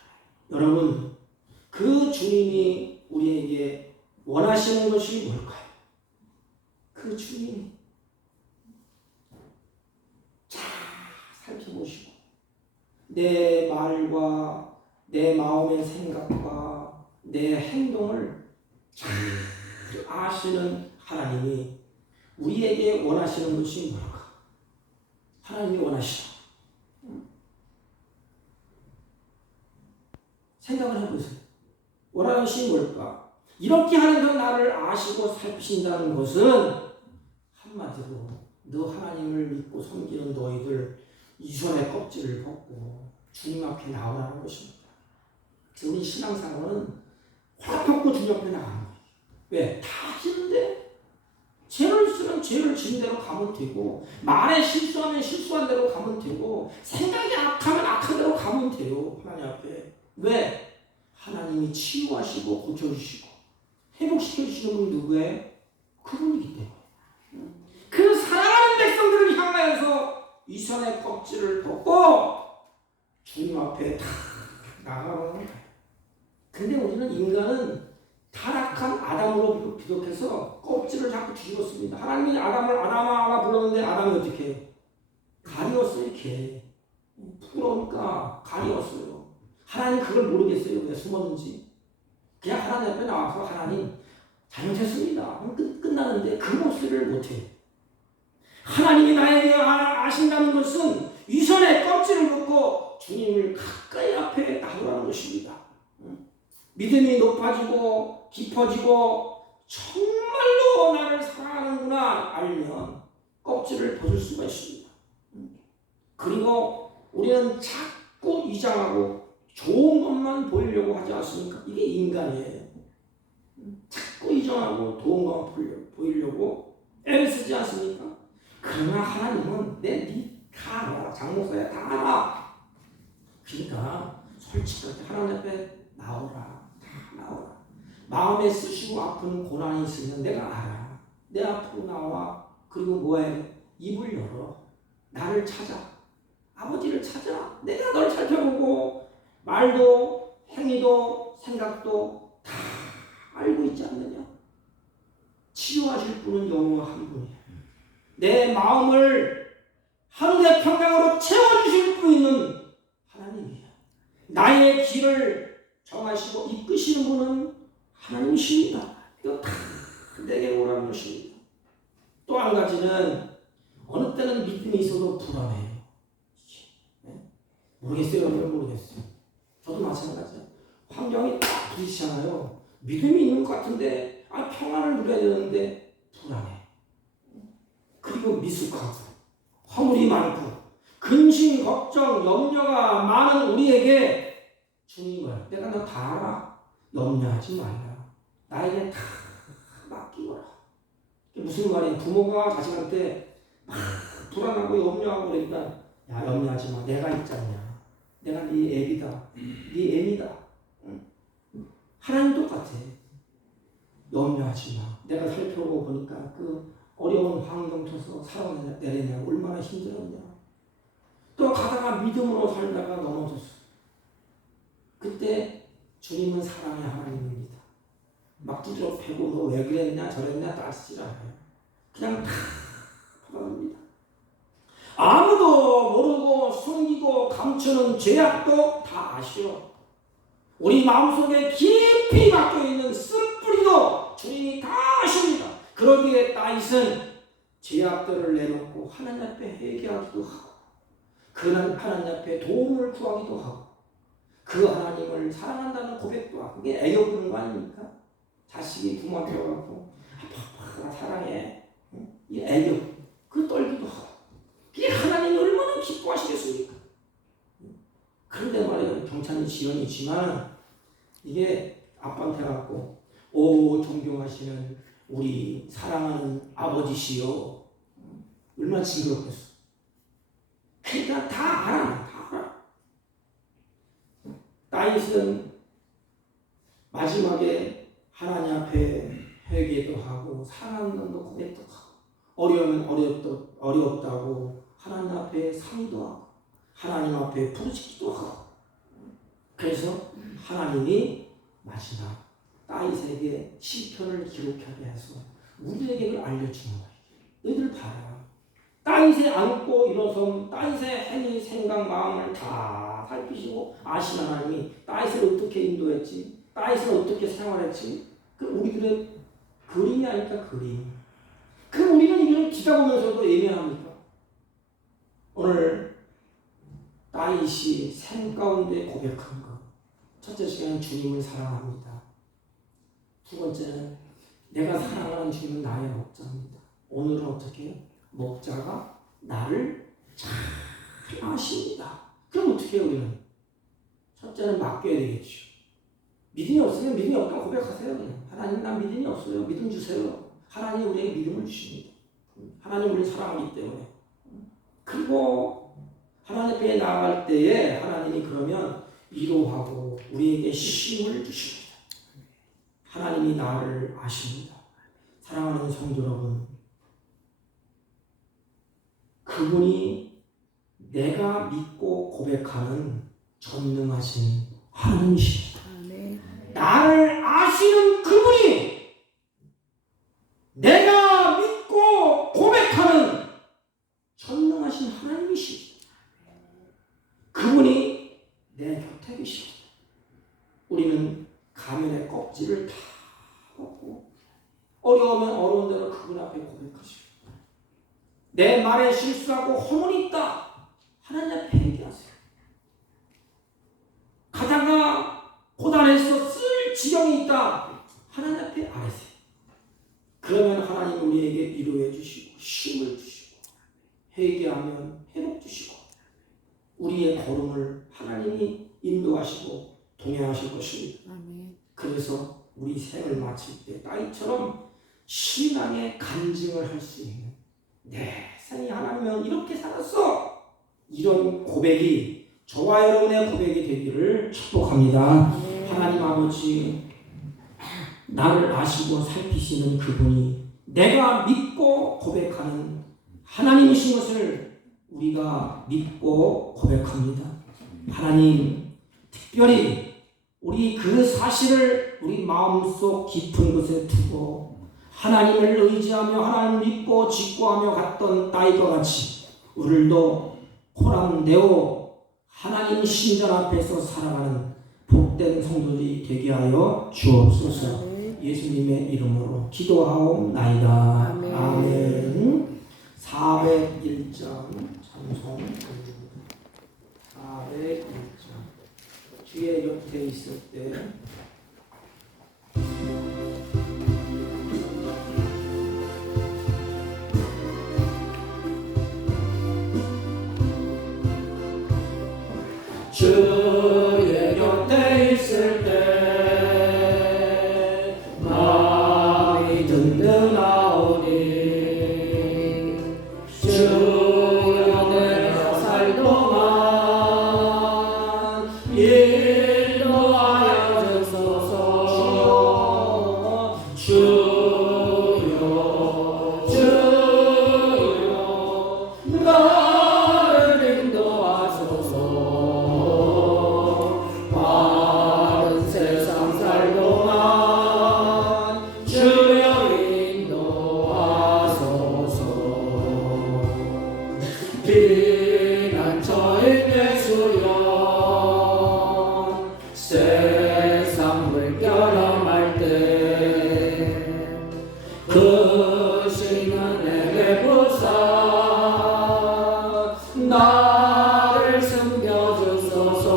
여러분 그 주님이 우리에게 원하시는 것이 뭘까요? 그 주님 잘 살펴보시고 내 말과 내 마음의 생각과 내 행동을 잘 아시는 하나님이 우리에게 원하시는 것이 뭘까? 하나님이 원하시다. 생각을 해보세요. 원하는 것이 뭘까? 이렇게 하는 나를 아시고 살피신다는 것은 한마디로 너 하나님을 믿고 섬기는 너희들 이전의 껍질을 벗고 주님 앞에 나오라는 것입니다. 그래서 우리 신앙생활은 화평고 주님 앞에 나가는 거예요. 왜? 다 아시는데 죄를 쓰면 죄를 지은 대로 가면 되고 말에 실수하면 실수한 대로 가면 되고 생각이 악하면 악한 대로 가면 돼요. 하나님 앞에. 왜? 하나님이 치유하시고 고쳐주시고 회복시켜주시는 분이 누구예요? 그분이기 때문에. 그 사랑하는 백성들을 향하여서 이선의 껍질을 벗고 주님 앞에 다 나가는 거예요. 근데 우리는 인간은 타락한 아담으로 비롯해서 껍질을 자꾸 뒤집었습니다. 하나님이 아담아 불렀는데 아담이 어떻게 해? 가리웠어 이렇게. 부끄러우니까 가리웠어. 하나님 그걸 모르겠어요. 왜 숨었는지. 그냥 하나님 앞에 나와서 하나님 잘못했습니다. 끝나는데 그 목소리를 못해요. 하나님이 나에게 아신다는 것은 위선의 껍질을 벗고 주님을 가까이 앞에 나오라는 것입니다. 믿음이 높아지고 깊어지고 정말로 나를 사랑하는구나 알면 껍질을 벗을 수가 있습니다. 그리고 우리는 자꾸 위장하고 좋은 것만 보이려고 하지 않습니까? 이게 인간이에요. 자꾸 위장하고 좋은 것만 보이려고 애를 쓰지 않습니까? 그러나 하나님은 다 알아. 장목사야 다 알아. 그러니까 솔직하게 하나님 앞에 나오라. 다 나오라. 마음에 쓰시고 아픈 고난이 있으면 내가 알아. 내 앞으로 나와. 그리고 뭐해? 입을 열어. 나를 찾아. 아버지를 찾아. 내가 널 살펴보고 말도 행위도 생각도 다 알고 있지 않느냐? 치유하실 분은 여호와 한 분이에요. 내 마음을 하늘의 평강으로 채워주실 분은 하나님이에요. 나의 길을 정하시고 이끄시는 분은 하나님이십니다. 이거 다 내게 오라는 것입니다. 또 한 가지는 어느 때는 믿음이 있어도 불안해요. 모르겠어요. 여러분 모르겠어요. 저도 마찬가지예요. 환경이 딱 부딪히잖아요. 믿음이 있는 것 같은데 평안을 누려야 되는데 불안해. 그리고 미숙하고 허물이 많고 근심, 걱정, 염려가 많은 우리에게 주님을 내가 너 다 알아. 염려하지 말라. 나에게 다 맡기거라. 이게 무슨 말이에요? 부모가 자식한테 막 불안하고 염려하고 그러니까 야 염려하지 마. 내가 있잖냐. 내가 네 애비다. 네 애미다. 응? 하나님 똑같아. 염려하지 마. 내가 살펴보고 보니까 그 어려운 환경 터서 살아내냐 얼마나 힘들었냐. 또 가다가 믿음으로 살다가 넘어졌어. 그때 주님은 사랑의 하나님입니다. 막 두드려 패고 너 왜 그랬냐 저랬냐 따지지 않아요. 그냥 다 받아줍니다. 아무도 모르고 숨기고 감추는 죄악도 다 아시오. 우리 마음속에 깊이 박혀있는 쓴뿌리도 주님이 다 아십니다. 그러기에 다윗은 죄악들을 내놓고 하나님 앞에 회개하기도 하고 그 하나님 앞에 도움을 구하기도 하고 그 하나님을 사랑한다는 고백도 하고 그게 애교 부르는 거 아닙니까? 자식이 부모한테 와갖고 아빠 나 사랑해. 이 애교 그 떨기도 하고 그게 하나님이 얼마나 기뻐하시겠습니까? 그런데 말이에요. 경찬이 지연이지만 이게 아빠한테 갖고 오 존경하시는 우리 사랑하는 아버지시여 얼마나 징그럽겠어. 그러니까 다 알아. 다 알아. 다윗은 마지막에 하나님 앞에 회개도 하고 사랑한다는 고백도 하고 어려우면 어렵다고 하나님 앞에 상의도 하고 하나님 앞에 부르짖기도 하고 그래서 하나님이 마지막 다윗에게 시편을 기록하게 해서 우리에게 그걸 알려주는 거예요. 너희들 봐라. 다윗에 안고 일어선 다윗의 행위, 생각, 마음을 다 살피시고 아시는 하나님이 다윗을 어떻게 인도했지, 다윗을 어떻게 생활했지, 그 우리들의 그림이 아닐까 그림. 그 우리는 이걸 기다보면서도 예민합니까? 오늘 다윗이 생 가운데 고백한 것. 첫째 시간은 주님을 사랑합니다. 두 번째는 내가 사랑하는 주님은 나의 목자입니다. 오늘은 어떻게 목자가 나를 잘 아십니다. 그럼 어떻게 해요 우리는? 첫째는 맡겨야 되겠죠. 믿음이 없으면 믿음이 없다고 고백하세요. 그냥. 하나님 난 믿음이 없어요. 믿음 주세요. 하나님 우리에게 믿음을 주십니다. 하나님 우리를 사랑하기 때문에. 그리고 하나님 앞에 나아갈 때에 하나님이 그러면 위로하고 우리에게 쉼을 주십니다. 하나님이 나를 아십니다. 사랑하는 성도 여러분, 그분이 내가 믿고 고백하는 전능하신 하나님이십니다. 나를 아시는 그분이 내가 믿고 고백하는 전능하신 하나님이십니다. 그분이 내 곁에 계십니다. 우리는 가면의 껍질을 다 벗고 어려우면 어려운 대로 그분 앞에 고백하시고 내 말에 실수하고 허물이 있다 하나님 앞에 회개하세요. 가다가 고단해서 쓸 지경이 있다 하나님 앞에 아뢰세요. 그러면 하나님 우리에게 위로해 주시고 힘을 주시고 회개하면 회복 주시고 우리의 걸음을 하나님이 인도하시고 동행하실 것입니다. 아멘. 그래서 우리 생을 마칠 때 다윗처럼 신앙의 간증을 할 수 있는 내 생이 하나님은 이렇게 살았어 이런 고백이 저와 여러분의 고백이 되기를 축복합니다. 하나님 아버지 나를 아시고 살피시는 그분이 내가 믿고 고백하는 하나님이신 것을 우리가 믿고 고백합니다. 하나님 특별히 우리 그 사실을 우리 마음속 깊은 곳에 두고 하나님을 의지하며 하나님 믿고 직고하며 갔던 다윗과 같이 오늘도 코람내어 하나님 신전 앞에서 살아가는 복된 성도들이 되게 하여 주옵소서. 예수님의 이름으로 기도하옵나이다. 아멘. 아멘. 401장 찬송 401장 주의 곁에 있을 때 주의 곁에 있을 때 마음이 든든하오니 주 곁에 살 동안 인도하여 주소서. 주여 주여 나를 인도하소서. 피난처인 예수여 세상 물결함할 때 그 시간 내게 부사 나를 숨겨주소서.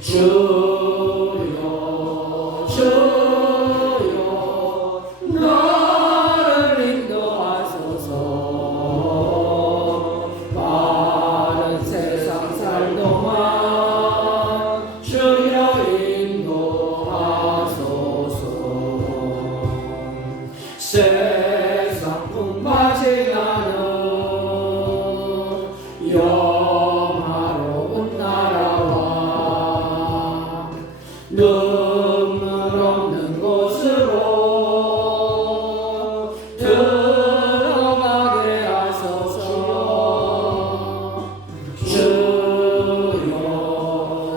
주여 주여 나를 인도하소서. 바른 세상 살 동안 주여 인도하소서. 세상 풍파지 않은 영화로운 나라와 눈물 없는 곳으로 들어가게 하소서. 주여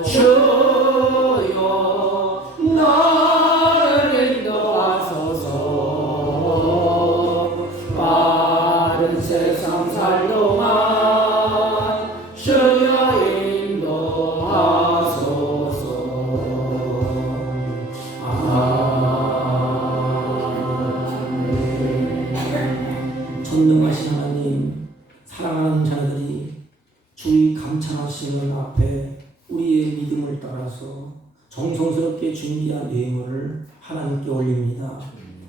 주여 나를 인도하소서. 바른 세상 살 동안 주여 인도하소서. 아멘. 전능하신 하나님, 사랑하는 자들이 주의 감찰하시는 앞에 우리의 믿음을 따라서 정성스럽게 준비한 예물을 하나님께 올립니다.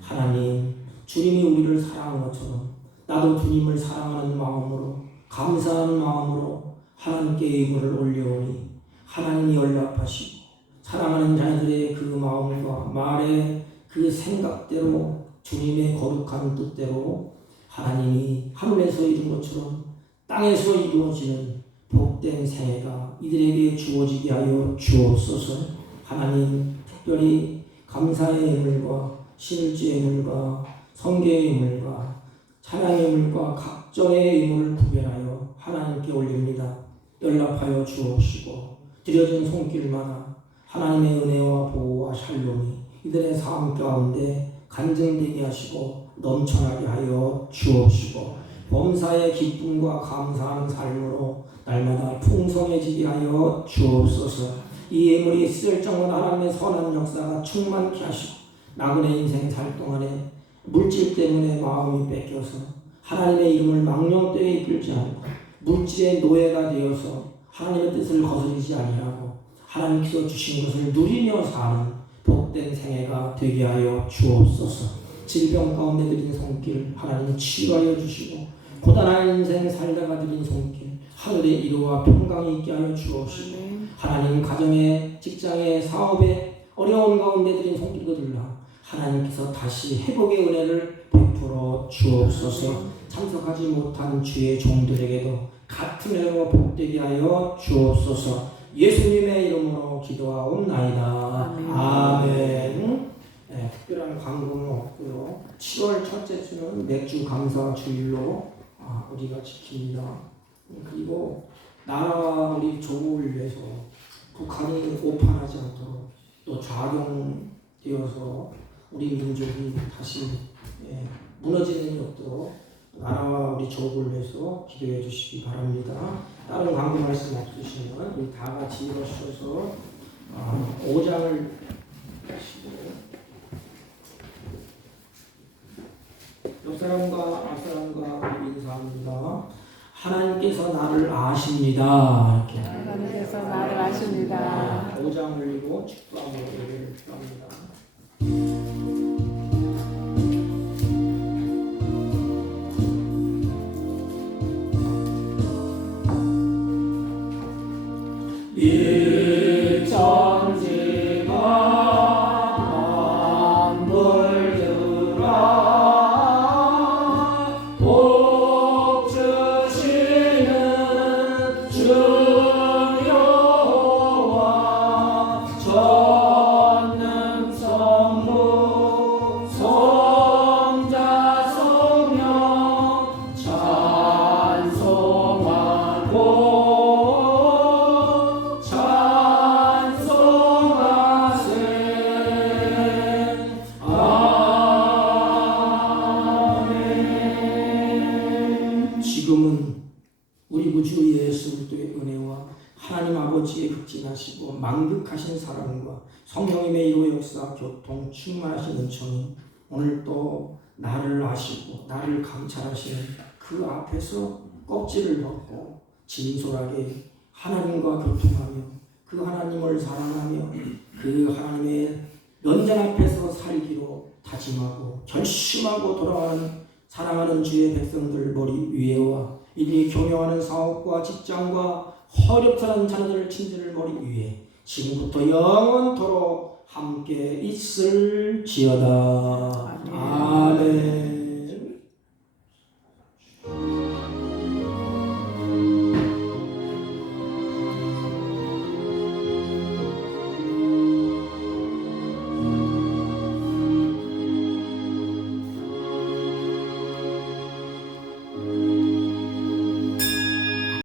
하나님, 주님이 우리를 사랑한 것처럼 나도 주님을 사랑하는 마음으로 감사하는 마음으로 하나님께 예물을 올려오니 하나님이 연락하시고 사랑하는 자들의 그 마음과 말의 그 생각대로 주님의 거룩한 뜻대로 하나님이 하늘에서 이룬 것처럼 땅에서 이루어지는 복된 생애가 이들에게 주어지게 하여 주옵소서. 하나님, 특별히 감사의 예물과 신일주의 예물과 성계의 예물과 찬양의 예물과 각종의 예물을 구별하여 하나님께 올립니다. 연락하여 주옵시고 드려진 손길마다 하나님의 은혜와 보호와 샬롬이 이들의 삶 가운데 간증되게 하시고 넘쳐나게 하여 주옵시고 범사의 기쁨과 감사하는 삶으로 날마다 풍성해지게 하여 주옵소서. 이 예물이 쓸 정원 하나님의 선한 역사가 충만케 하시고 나그네 인생 살 동안에 물질 때문에 마음이 뺏겨서 하나님의 이름을 망령되이 이끌지 않고 물질의 노예가 되어서 하나님의 뜻을 거스르지 아니하고 하나님께서 주신 것을 누리며 사는 복된 생애가 되게 하여 주옵소서. 질병 가운데 드린 손길 하나님 치유하여 주시고 고단한 인생 살다가 드린 손길 하늘의 이루와 평강이 있게 하여 주옵시고 하나님 가정에 직장에 사업에 어려운 가운데 드린 손길들라 하나님께서 다시 회복의 은혜를 베풀어 주옵소서. 참석하지 못한 주의 종들에게도 같은 은혜로 복되게 하여 주옵소서. 예수님의 이름으로 기도하옵나이다. 아멘. 네, 특별한 광고는 없고요. 7월 첫째 주는 맥주 감사 주일로 우리가 지킵니다. 그리고 나라와 우리 조국을 위해서 북한이 오판하지 않도록 또 좌경되어서 우리 민족이 다시 무너지는 일이 없도록 나라와 우리 조국을 위해서 기도해 주시기 바랍니다. 다른 광고 말씀 없으시면 우리 다 같이 일어서서 5장을 옆사람과 앞사람과 인사합니다. 하나님께서 나를 아십니다. 이렇게. 하나님께서 나를 아십니다. 5장 올리고 축도하고 예배를 합니다. 지금은 우리 구주 예수 그리스도의 은혜와 하나님 아버지의 극진하시고 만극하신 사랑과 성령님의 이루 역사 교통 충만하신 은총이 오늘 또 나를 아시고 나를 감찰하시는 그 앞에서 껍질을 벗고 진솔하게 하나님과 교통하며 그 하나님을 사랑하며 그 하나님의 면전 앞에서 살기로 다짐하고 결심하고 돌아가는 사랑하는 주의 백성들 머리 위에와 이들이 경영하는 사업과 직장과 허력하는 자녀들 친지들 머리 위에 지금부터 영원토록 함께 있을지어다. 아멘.